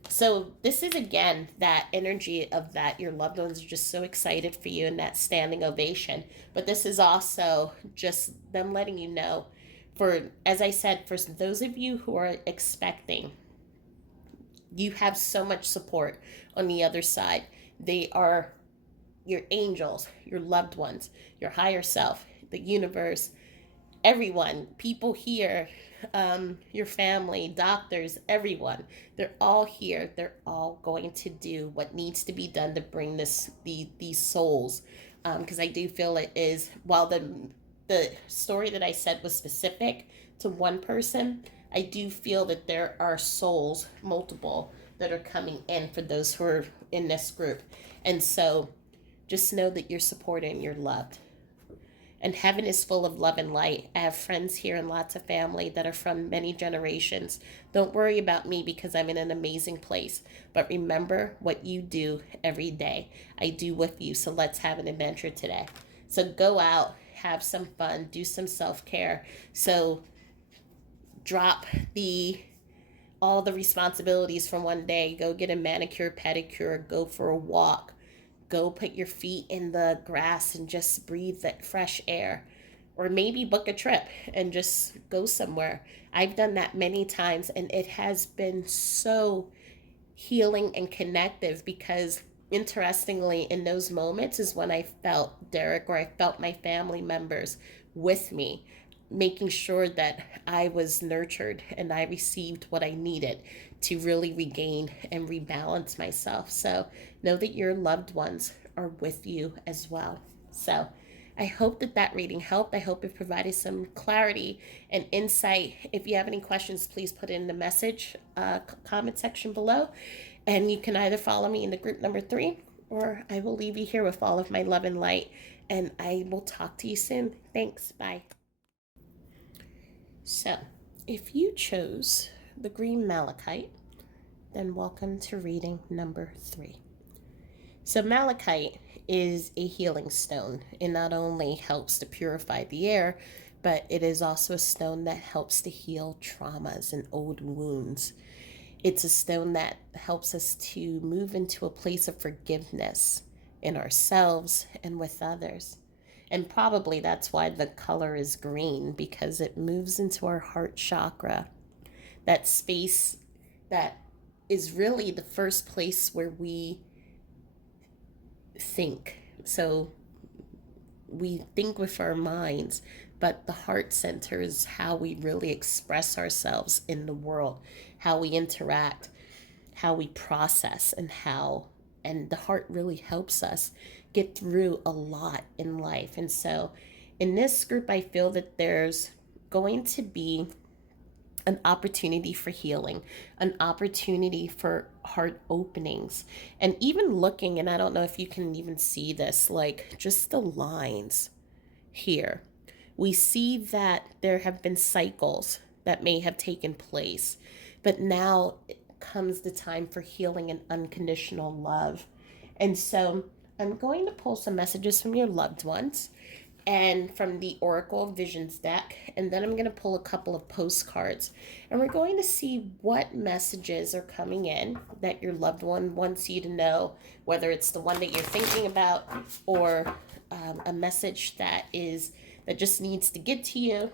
So this is again that energy of that your loved ones are just so excited for you, and that standing ovation. But this is also just them letting you know, for, as I said, for those of you who are expecting, you have so much support on the other side. They are your angels, your loved ones, your higher self, the universe, everyone, people here, your family, doctors, everyone. They're all here. They're all going to do what needs to be done to bring these souls. Because I do feel it is, while the story that I said was specific to one person, I do feel that there are souls, multiple, that are coming in for those who are in this group. And so just know that you're supported and you're loved. And heaven is full of love and light. I have friends here and lots of family that are from many generations. Don't worry about me because I'm in an amazing place. But remember what you do every day. I do with you. So let's have an adventure today. So go out, have some fun, do some self-care. So drop all the responsibilities from one day. Go get a manicure, pedicure, go for a walk. Go put your feet in the grass and just breathe that fresh air. Or maybe book a trip and just go somewhere. I've done that many times, and it has been so healing and connective, because interestingly, in those moments is when I felt Derek, or I felt my family members with me, making sure that I was nurtured and I received what I needed to really regain and rebalance myself. So know that your loved ones are with you as well. So I hope that reading helped. I hope it provided some clarity and insight. If you have any questions, please put it in the message comment section below. And you can either follow me in the group number 3, or I will leave you here with all of my love and light. And I will talk to you soon. Thanks. Bye. So, if you chose the green malachite, then welcome to reading number 3. So, malachite is a healing stone. It not only helps to purify the air, but it is also a stone that helps to heal traumas and old wounds. It's a stone that helps us to move into a place of forgiveness in ourselves and with others. And probably that's why the color is green, because it moves into our heart chakra, that space that is really the first place where we think. So we think with our minds, but the heart center is how we really express ourselves in the world, how we interact, how we process, and the heart really helps us get through a lot in life. And so in this group, I feel that there's going to be an opportunity for healing, an opportunity for heart openings. And even looking, and I don't know if you can even see this, like just the lines here, we see that there have been cycles that may have taken place, but now it comes the time for healing and unconditional love. And so I'm going to pull some messages from your loved ones and from the Oracle Visions deck, and then I'm going to pull a couple of postcards, and we're going to see what messages are coming in that your loved one wants you to know, whether it's the one that you're thinking about or a message that just needs to get to you,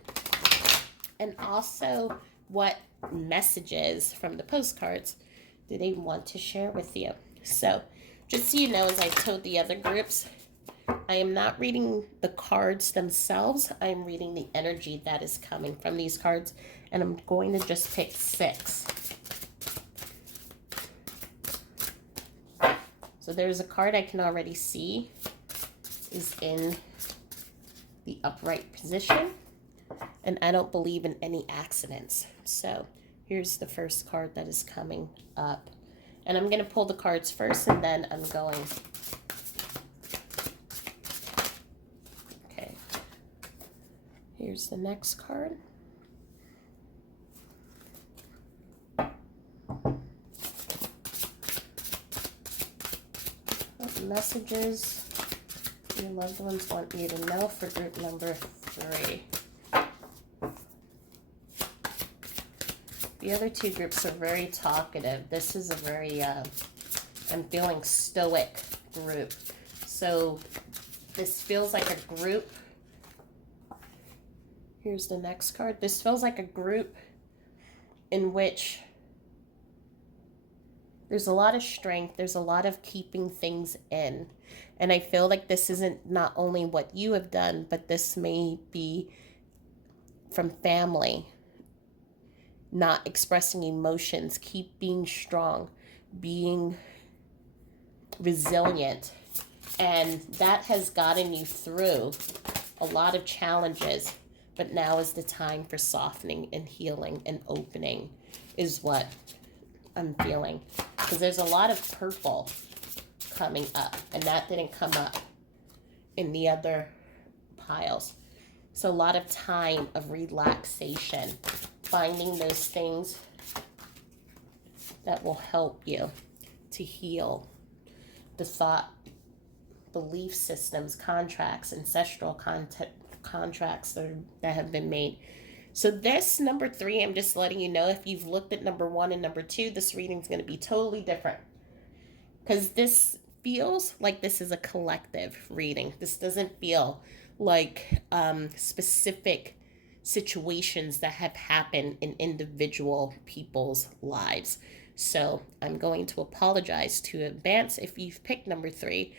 and also what messages from the postcards do they want to share with you. So just so you know, as I told the other groups, I am not reading the cards themselves. I am reading the energy that is coming from these cards, and I'm going to just pick 6. So there's a card I can already see is in the upright position, and I don't believe in any accidents. So here's the first card that is coming up, and I'm going to pull the cards first, and then I'm going... Here's the next card. What messages your loved ones want you to know for group number 3? The other 2 groups are very talkative. This is a very, I'm feeling stoic group. So this feels like a group. Here's the next card. This feels like a group in which there's a lot of strength. There's a lot of keeping things in. And I feel like this isn't not only what you have done, but this may be from family. Not expressing emotions. Keep being strong. Being resilient. And that has gotten you through a lot of challenges. But now is the time for softening and healing and opening is what I'm feeling. Because there's a lot of purple coming up. And that didn't come up in the other piles. So a lot of time of relaxation. Finding those things that will help you to heal. The thought, belief systems, contracts, ancestral contracts that have been made. So this number 3, I'm just letting you know, if you've looked at number 1 and number 2, this reading is going to be totally different, because this feels like this is a collective reading. This doesn't feel like specific situations that have happened in individual people's lives. So I'm going to apologize to advance if you've picked number 3.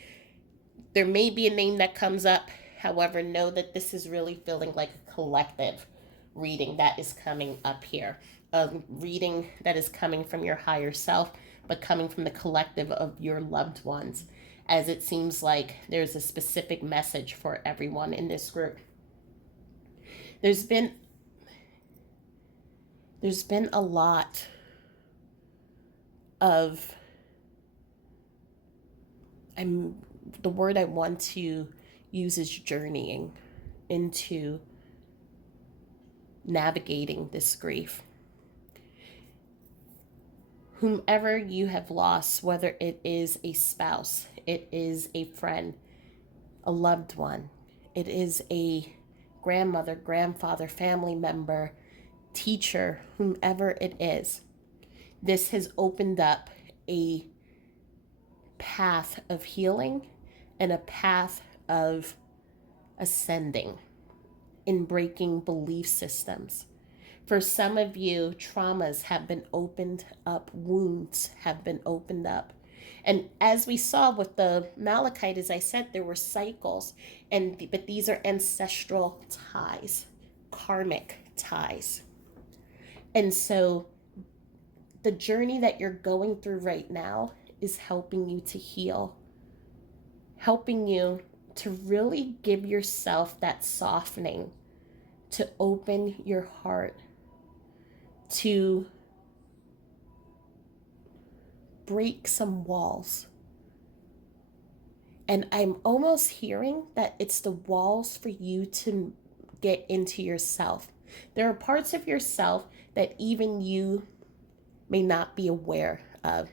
There may be a name that comes up. However, know that this is really feeling like a collective reading that is coming up here. A reading that is coming from your higher self, but coming from the collective of your loved ones, as it seems like there's a specific message for everyone in this group. There's been a lot of, the word I want to use is journeying into navigating this grief. Whomever you have lost, whether it is a spouse, it is a friend, a loved one, it is a grandmother, grandfather, family member, teacher, whomever it is, this has opened up a path of healing and a path of ascending in breaking belief systems. For some of you, traumas have been opened up, wounds have been opened up. And as we saw with the Malachite, as I said, there were cycles, but these are ancestral ties, karmic ties. And so the journey that you're going through right now is helping you to heal, helping you to really give yourself that softening, to open your heart, to break some walls. And I'm almost hearing that it's the walls for you to get into yourself. There are parts of yourself that even you may not be aware of.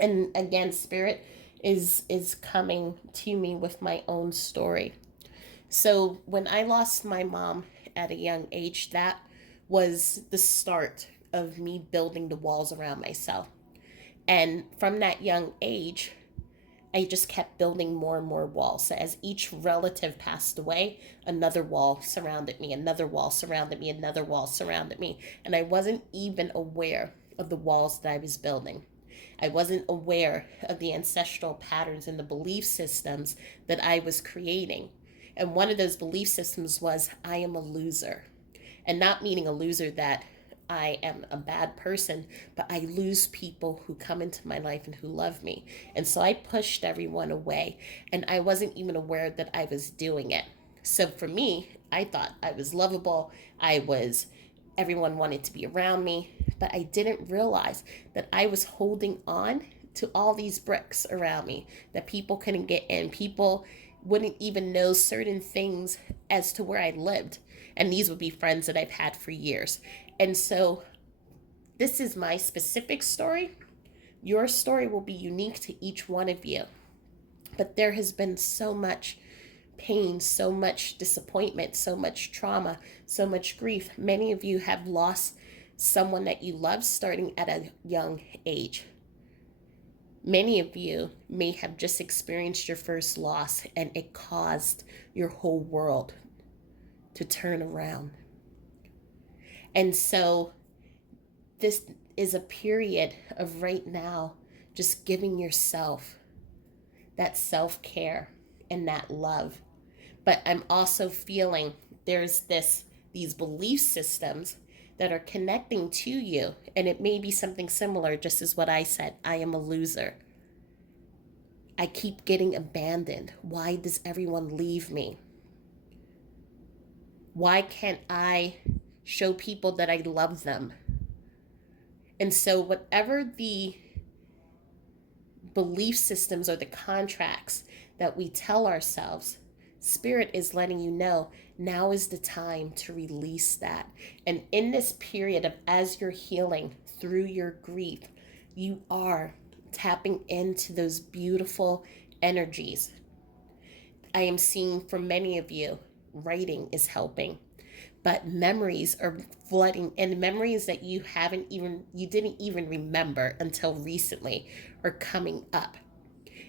And again, spirit is coming to me with my own story. So when I lost my mom at a young age, that was the start of me building the walls around myself. And from that young age, I just kept building more and more walls. So as each relative passed away, another wall surrounded me, another wall surrounded me, another wall surrounded me. And I wasn't even aware of the walls that I was building. I wasn't aware of the ancestral patterns and the belief systems that I was creating. And one of those belief systems was, I am a loser. And not meaning a loser that I am a bad person, but I lose people who come into my life and who love me. And so I pushed everyone away, and I wasn't even aware that I was doing it. So for me, I thought I was lovable. Everyone wanted to be around me, but I didn't realize that I was holding on to all these bricks around me, that people couldn't get in. People wouldn't even know certain things as to where I lived. And these would be friends that I've had for years. And so this is my specific story. Your story will be unique to each one of you. But there has been so much pain, so much disappointment, so much trauma, so much grief. Many of you have lost someone that you love starting at a young age. Many of you may have just experienced your first loss and it caused your whole world to turn around. And so this is a period of right now just giving yourself that self-care and that love. But I'm also feeling there's these belief systems that are connecting to you, and it may be something similar, just as what I said. I am a loser. I keep getting abandoned. Why does everyone leave me? Why can't I show people that I love them? And so whatever the belief systems or the contracts that we tell ourselves, Spirit is letting you know now is the time to release that. And in this period of as you're healing through your grief, you are tapping into those beautiful energies. I am seeing for many of you, writing is helping, but memories are flooding, and memories that you didn't even remember until recently are coming up,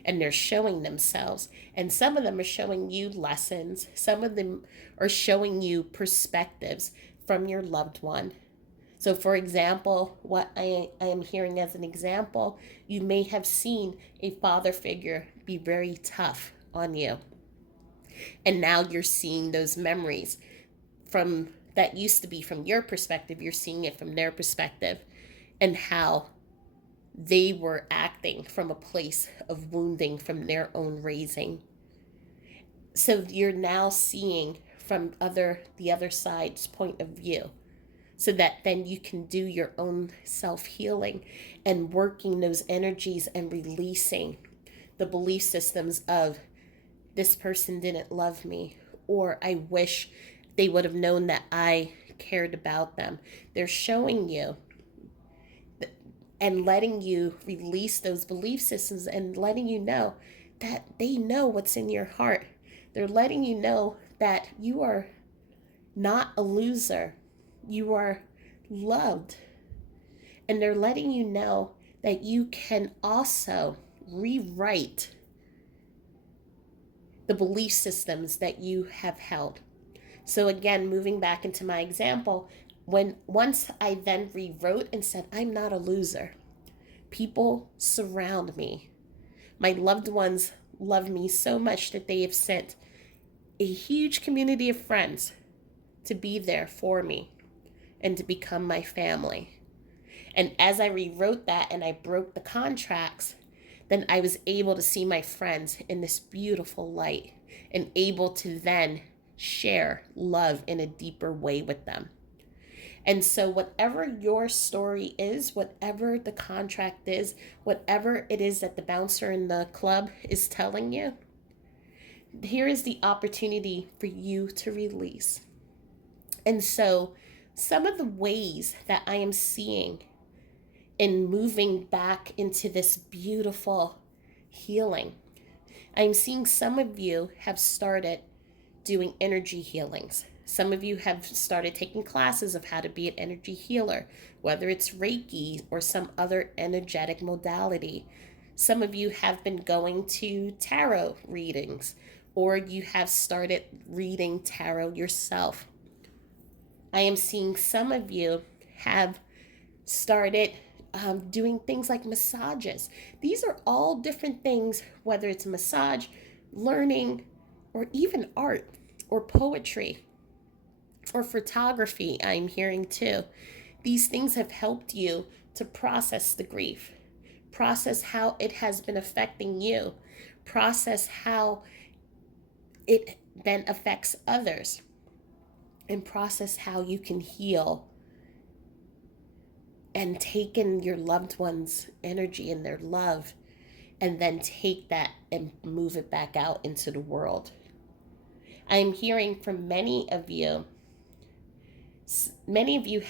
and they're showing themselves. And some of them are showing you lessons. Some of them are showing you perspectives from your loved one. So for example, what I am hearing as an example, you may have seen a father figure be very tough on you. And now you're seeing those memories from that used to be from your perspective, you're seeing it from their perspective, and how they were acting from a place of wounding from their own raising. So you're now seeing from the other side's point of view, so that then you can do your own self-healing and working those energies and releasing the belief systems of this person didn't love me, or I wish they would have known that I cared about them. They're showing you and letting you release those belief systems and letting you know that they know what's in your heart. They're letting you know that you are not a loser. You are loved. And they're letting you know that you can also rewrite the belief systems that you have held. So again, moving back into my example, once I then rewrote and said, I'm not a loser, people surround me. My loved ones love me so much that they have sent a huge community of friends to be there for me and to become my family. And as I rewrote that and I broke the contracts, then I was able to see my friends in this beautiful light and able to then share love in a deeper way with them. And so, whatever your story is, whatever the contract is, whatever it is that the bouncer in the club is telling you, here is the opportunity for you to release. And so, some of the ways that I am seeing in moving back into this beautiful healing, I'm seeing some of you have started doing energy healings. Some of you have started taking classes of how to be an energy healer, whether it's Reiki or some other energetic modality. Some of you have been going to tarot readings, or you have started reading tarot yourself. I am seeing some of you have started doing things like massages. These are all different things, whether it's massage, learning, or even art or poetry or photography. I'm hearing too. These things have helped you to process the grief, process how it has been affecting you, process how it then affects others, and process how you can heal and take in your loved one's energy and their love, and then take that and move it back out into the world. I'm hearing from many of you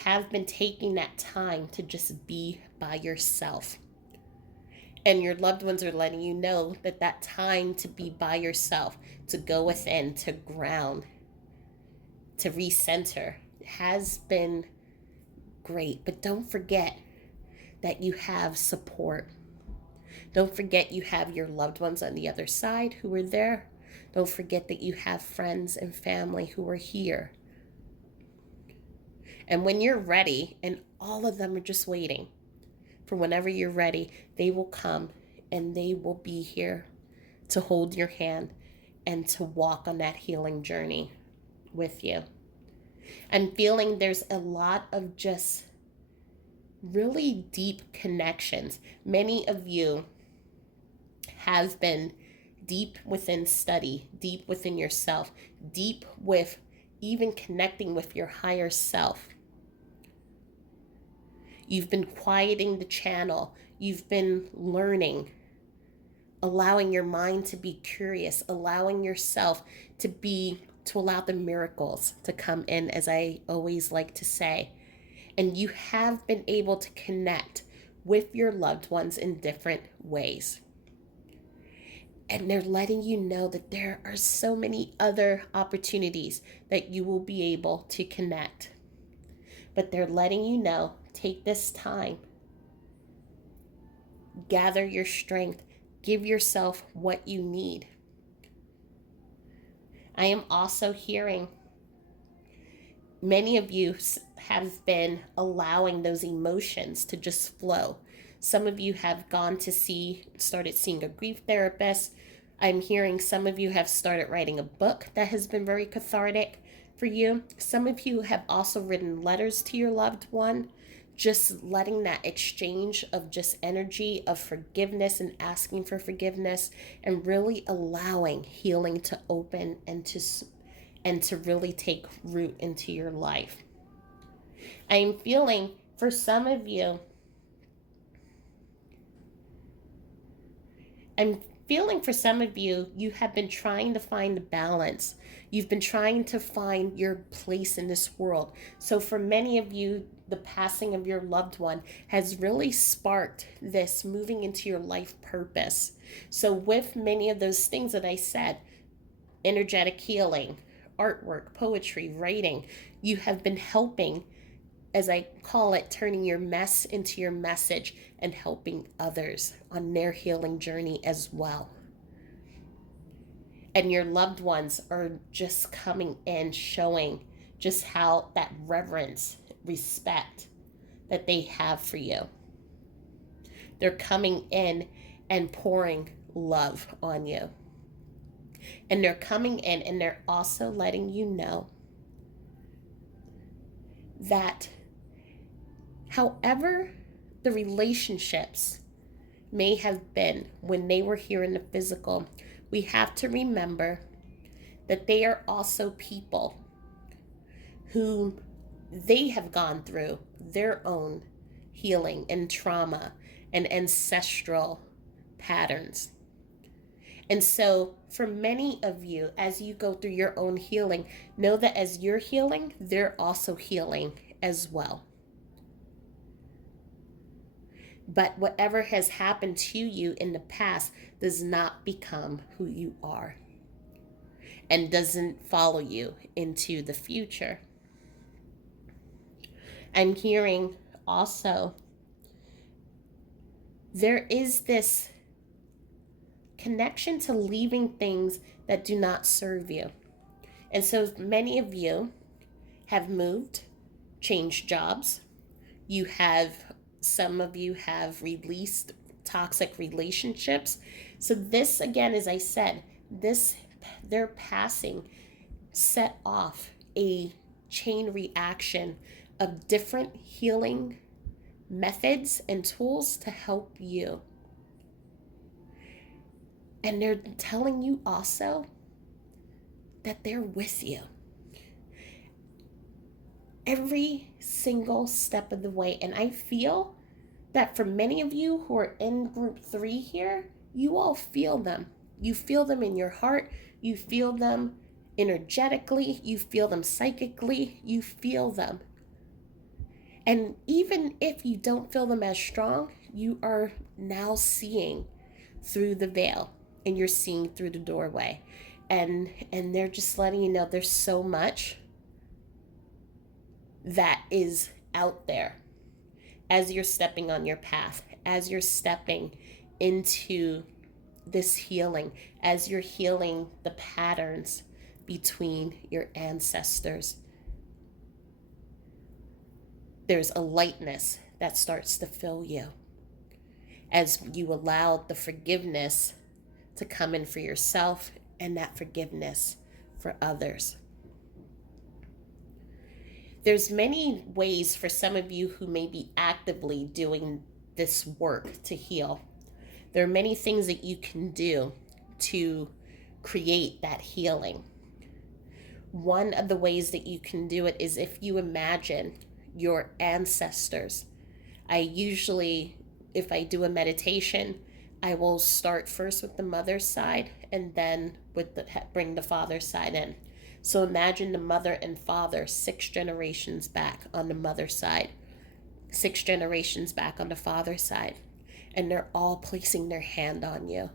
have been taking that time to just be by yourself. And your loved ones are letting you know that that time to be by yourself, to go within, to ground, to recenter has been great. But don't forget that you have support. Don't forget you have your loved ones on the other side who are there. Don't forget that you have friends and family who are here. And when you're ready, and all of them are just waiting for whenever you're ready, they will come and they will be here to hold your hand and to walk on that healing journey with you. I'm feeling there's a lot of just really deep connections. Many of you have been deep within study, deep within yourself, deep with even connecting with your higher self. You've been quieting the channel. You've been learning, allowing your mind to be curious, allowing yourself to allow the miracles to come in, as I always like to say. And you have been able to connect with your loved ones in different ways. And they're letting you know that there are so many other opportunities that you will be able to connect. But they're letting you know, take this time, gather your strength, give yourself what you need. I am also hearing many of you have been allowing those emotions to just flow. Some of you have started seeing a grief therapist. I'm hearing some of you have started writing a book that has been very cathartic for you. Some of you have also written letters to your loved one, just letting that exchange of just energy of forgiveness and asking for forgiveness, and really allowing healing to open and to really take root into your life. I'm feeling for some of you, you have been trying to find a balance. You've been trying to find your place in this world. So for many of you, the passing of your loved one has really sparked this moving into your life purpose. So with many of those things that I said, energetic healing, artwork, poetry, writing, you have been helping, as I call it, turning your mess into your message and helping others on their healing journey as well. And your loved ones are just coming in, showing just how that reverence, respect that they have for you. They're coming in and pouring love on you. And they're coming in and they're also letting you know that however the relationships may have been when they were here in the physical, we have to remember that they are also people who they have gone through their own healing and trauma and ancestral patterns. And so, for many of you, as you go through your own healing, know that as you're healing, they're also healing as well. But whatever has happened to you in the past does not become who you are and doesn't follow you into the future. I'm hearing also there is this connection to leaving things that do not serve you. And so many of you have moved, changed jobs. Some of you have released toxic relationships. So this again, as I said, their passing set off a chain reaction of different healing methods and tools to help you. And they're telling you also that they're with you every single step of the way. And I feel that for many of you who are in group 3 here, you all feel them. You feel them in your heart. You feel them energetically. You feel them psychically. You feel them. And even if you don't feel them as strong, you are now seeing through the veil and you're seeing through the doorway. And they're just letting you know there's so much that is out there as you're stepping on your path, as you're stepping into this healing, as you're healing the patterns between your ancestors. There's a lightness that starts to fill you as you allow the forgiveness to come in for yourself and that forgiveness for others. There's many ways for some of you who may be actively doing this work to heal. There are many things that you can do to create that healing. One of the ways that you can do it is if you imagine your ancestors. I usually, if I do a meditation, I will start first with the mother's side and then bring the father's side in. So imagine the mother and father 6 generations back on the mother's side, 6 generations back on the father's side, and they're all placing their hand on you,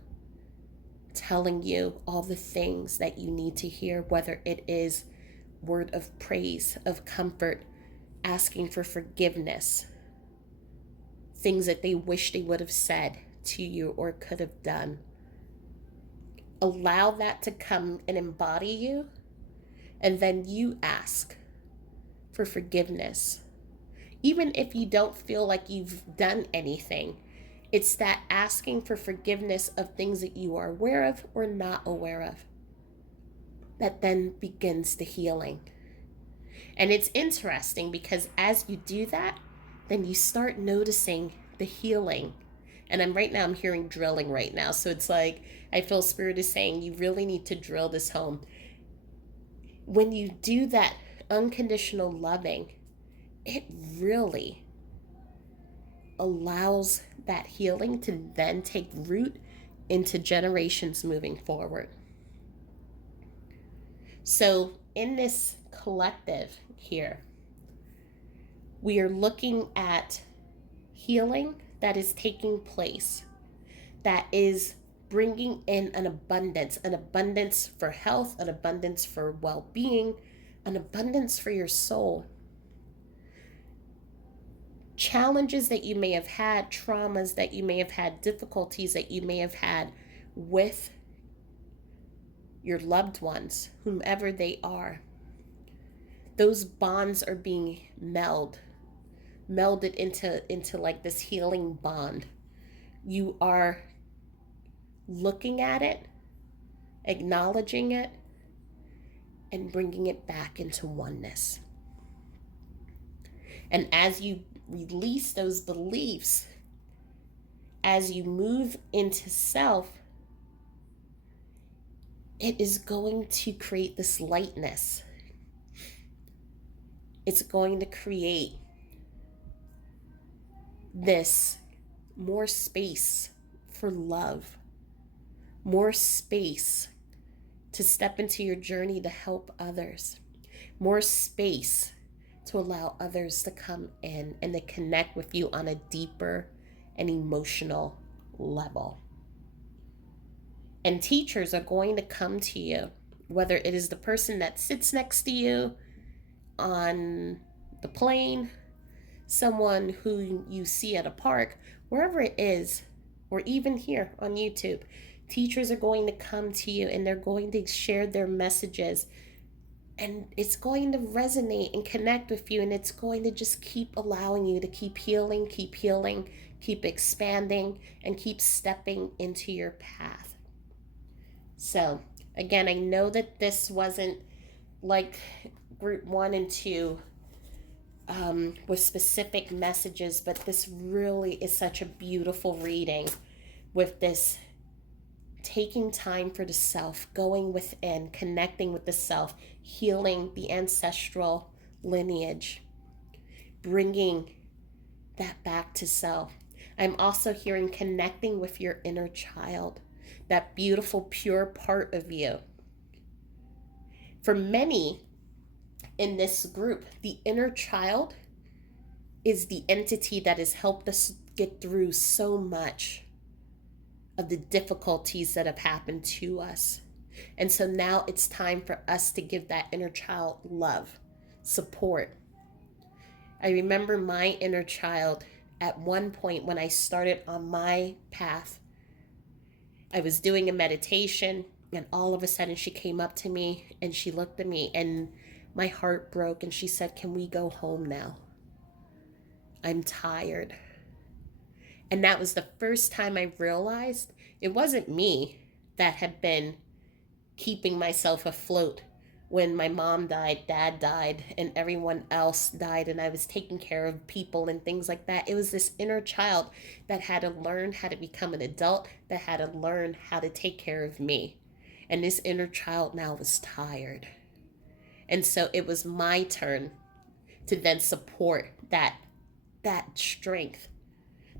telling you all the things that you need to hear, whether it is word of praise, of comfort, asking for forgiveness, things that they wish they would have said to you or could have done. Allow that to come and embody you, and then you ask for forgiveness. Even if you don't feel like you've done anything, it's that asking for forgiveness of things that you are aware of or not aware of that then begins the healing. And it's interesting because as you do that, then you start noticing the healing. And I'm hearing drilling right now. So it's like, I feel Spirit is saying you really need to drill this home. When you do that unconditional loving, it really allows that healing to then take root into generations moving forward. So in this collective here, we are looking at healing that is taking place, that is bringing in an abundance for health, an abundance for well-being, an abundance for your soul. Challenges that you may have had, traumas that you may have had, difficulties that you may have had with your loved ones, whomever they are. Those bonds are being melded into like this healing bond. You are looking at it, acknowledging it, and bringing it back into oneness. And as you release those beliefs, as you move into self, it is going to create this lightness. It's going to create this more space for love, more space to step into your journey to help others, more space to allow others to come in and to connect with you on a deeper and emotional level. And teachers are going to come to you, whether it is the person that sits next to you on the plane, someone who you see at a park, wherever it is, or even here on YouTube. Teachers are going to come to you and they're going to share their messages, and it's going to resonate and connect with you, and it's going to just keep allowing you to keep healing, keep expanding, and keep stepping into your path. So, again, I know that this wasn't like group 1 and 2 with specific messages, but this really is such a beautiful reading with this taking time for the self, going within, connecting with the self, healing the ancestral lineage, bringing that back to self. I'm also hearing connecting with your inner child, that beautiful, pure part of you. For many in this group, the inner child is the entity that has helped us get through so much of the difficulties that have happened to us. And so now it's time for us to give that inner child love, support. I remember my inner child at one point when I started on my path. I was doing a meditation, and all of a sudden she came up to me and she looked at me, and my heart broke, and she said, "Can we go home now? I'm tired." And that was the first time I realized it wasn't me that had been keeping myself afloat when my mom died, dad died, and everyone else died, and I was taking care of people and things like that. It was this inner child that had to learn how to become an adult, that had to learn how to take care of me. And this inner child now was tired. And so it was my turn to then support that strength.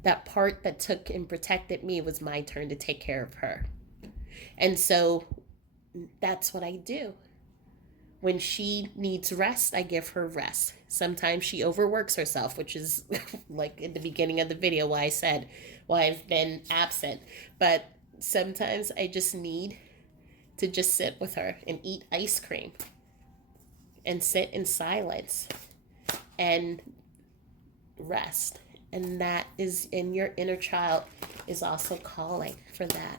That part that took and protected me, was my turn to take care of her. And so that's what I do. When she needs rest, I give her rest. Sometimes she overworks herself, which is like in the beginning of the video why I said why I've been absent. But sometimes I just need to just sit with her and eat ice cream and sit in silence and rest. And that is, in your inner child is also calling for that.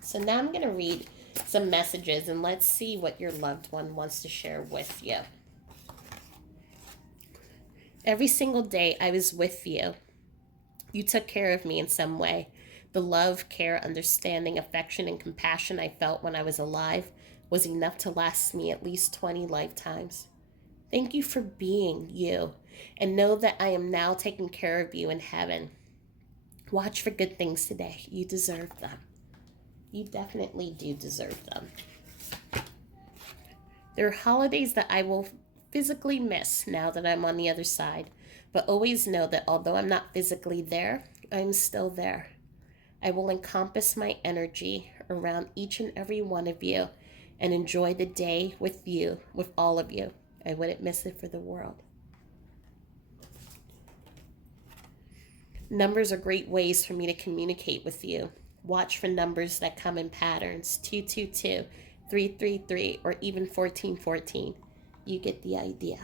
So now I'm going to read some messages, and let's see what your loved one wants to share with you. Every single day I was with you. You took care of me in some way. The love, care, understanding, affection, and compassion I felt when I was alive was enough to last me at least 20 lifetimes. Thank you for being you, and know that I am now taking care of you in heaven. Watch for good things today. You deserve them. You definitely do deserve them. There are holidays that I will physically miss now that I'm on the other side, but always know that although I'm not physically there, I'm still there. I will encompass my energy around each and every one of you and enjoy the day with you, with all of you. I wouldn't miss it for the world. Numbers are great ways for me to communicate with you. Watch for numbers that come in patterns: 222, 333, or even 1414. You get the idea.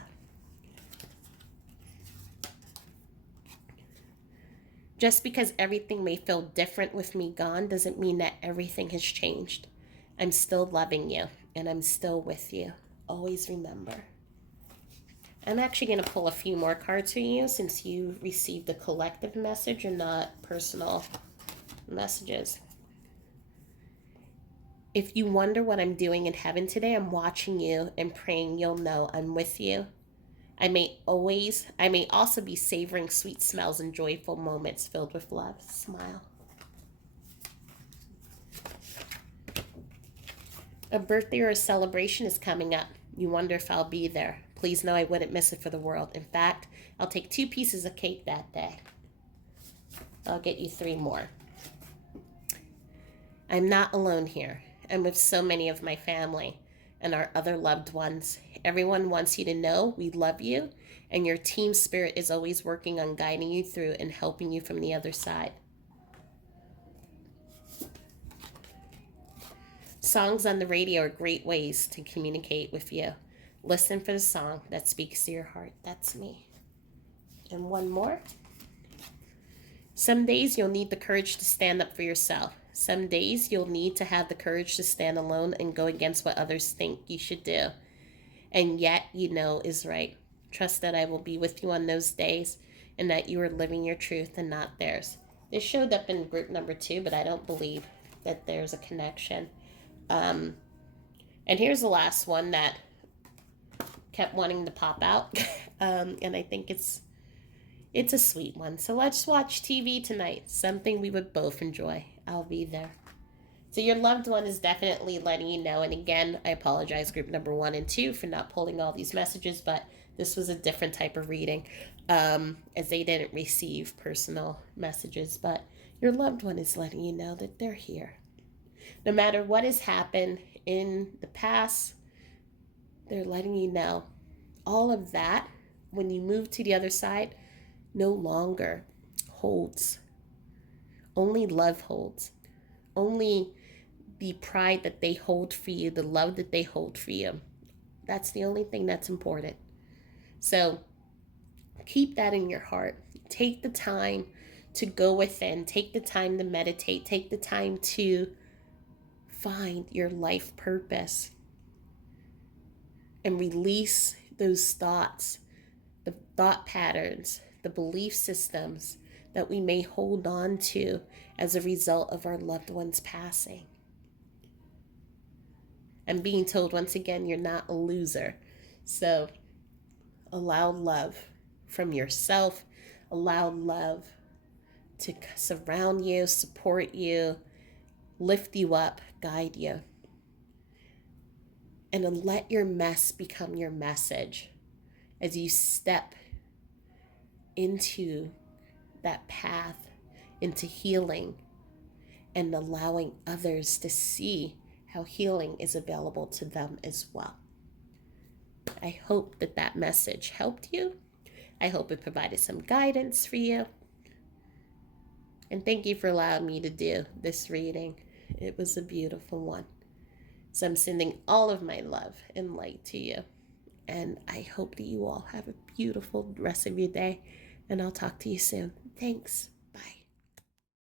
Just because everything may feel different with me gone doesn't mean that everything has changed. I'm still loving you, and I'm still with you. Always remember. I'm actually going to pull a few more cards for you since you received a collective message and not personal messages. If you wonder what I'm doing in heaven today, I'm watching you and praying you'll know I'm with you. I may also be savoring sweet smells and joyful moments filled with love. Smile. A birthday or a celebration is coming up. You wonder if I'll be there. Please know I wouldn't miss it for the world. In fact, I'll take 2 pieces of cake that day. I'll get you 3 more. I'm not alone here. I'm with so many of my family and our other loved ones. Everyone wants you to know we love you, and your team spirit is always working on guiding you through and helping you from the other side. Songs on the radio are great ways to communicate with you. Listen for the song that speaks to your heart. That's me. And one more. Some days you'll need the courage to stand up for yourself. Some days you'll need to have the courage to stand alone and go against what others think you should do. And yet you know is right. Trust that I will be with you on those days and that you are living your truth and not theirs. This showed up in group number 2, but I don't believe that there's a connection. And here's the last one that kept wanting to pop out. And I think it's a sweet one. So let's watch TV tonight. Something we would both enjoy. I'll be there. So your loved one is definitely letting you know. And again, I apologize, group number 1 and 2, for not pulling all these messages, but this was a different type of reading, as they didn't receive personal messages. But your loved one is letting you know that they're here. No matter what has happened in the past, they're letting you know all of that, when you move to the other side, no longer holds. Only love holds. Only the pride that they hold for you, the love that they hold for you. That's the only thing that's important. So keep that in your heart. Take the time to go within. Take the time to meditate. Take the time to find your life purpose and release those thoughts, the thought patterns, the belief systems that we may hold on to as a result of our loved ones passing. And being told once again, you're not a loser. So allow love from yourself, allow love to surround you, support you, lift you up, guide you. And then let your mess become your message as you step into that path, into healing, and allowing others to see how healing is available to them as well. I hope that that message helped you. I hope it provided some guidance for you. And thank you for allowing me to do this reading. It was a beautiful one. So I'm sending all of my love and light to you. And I hope that you all have a beautiful rest of your day. And I'll talk to you soon. Thanks.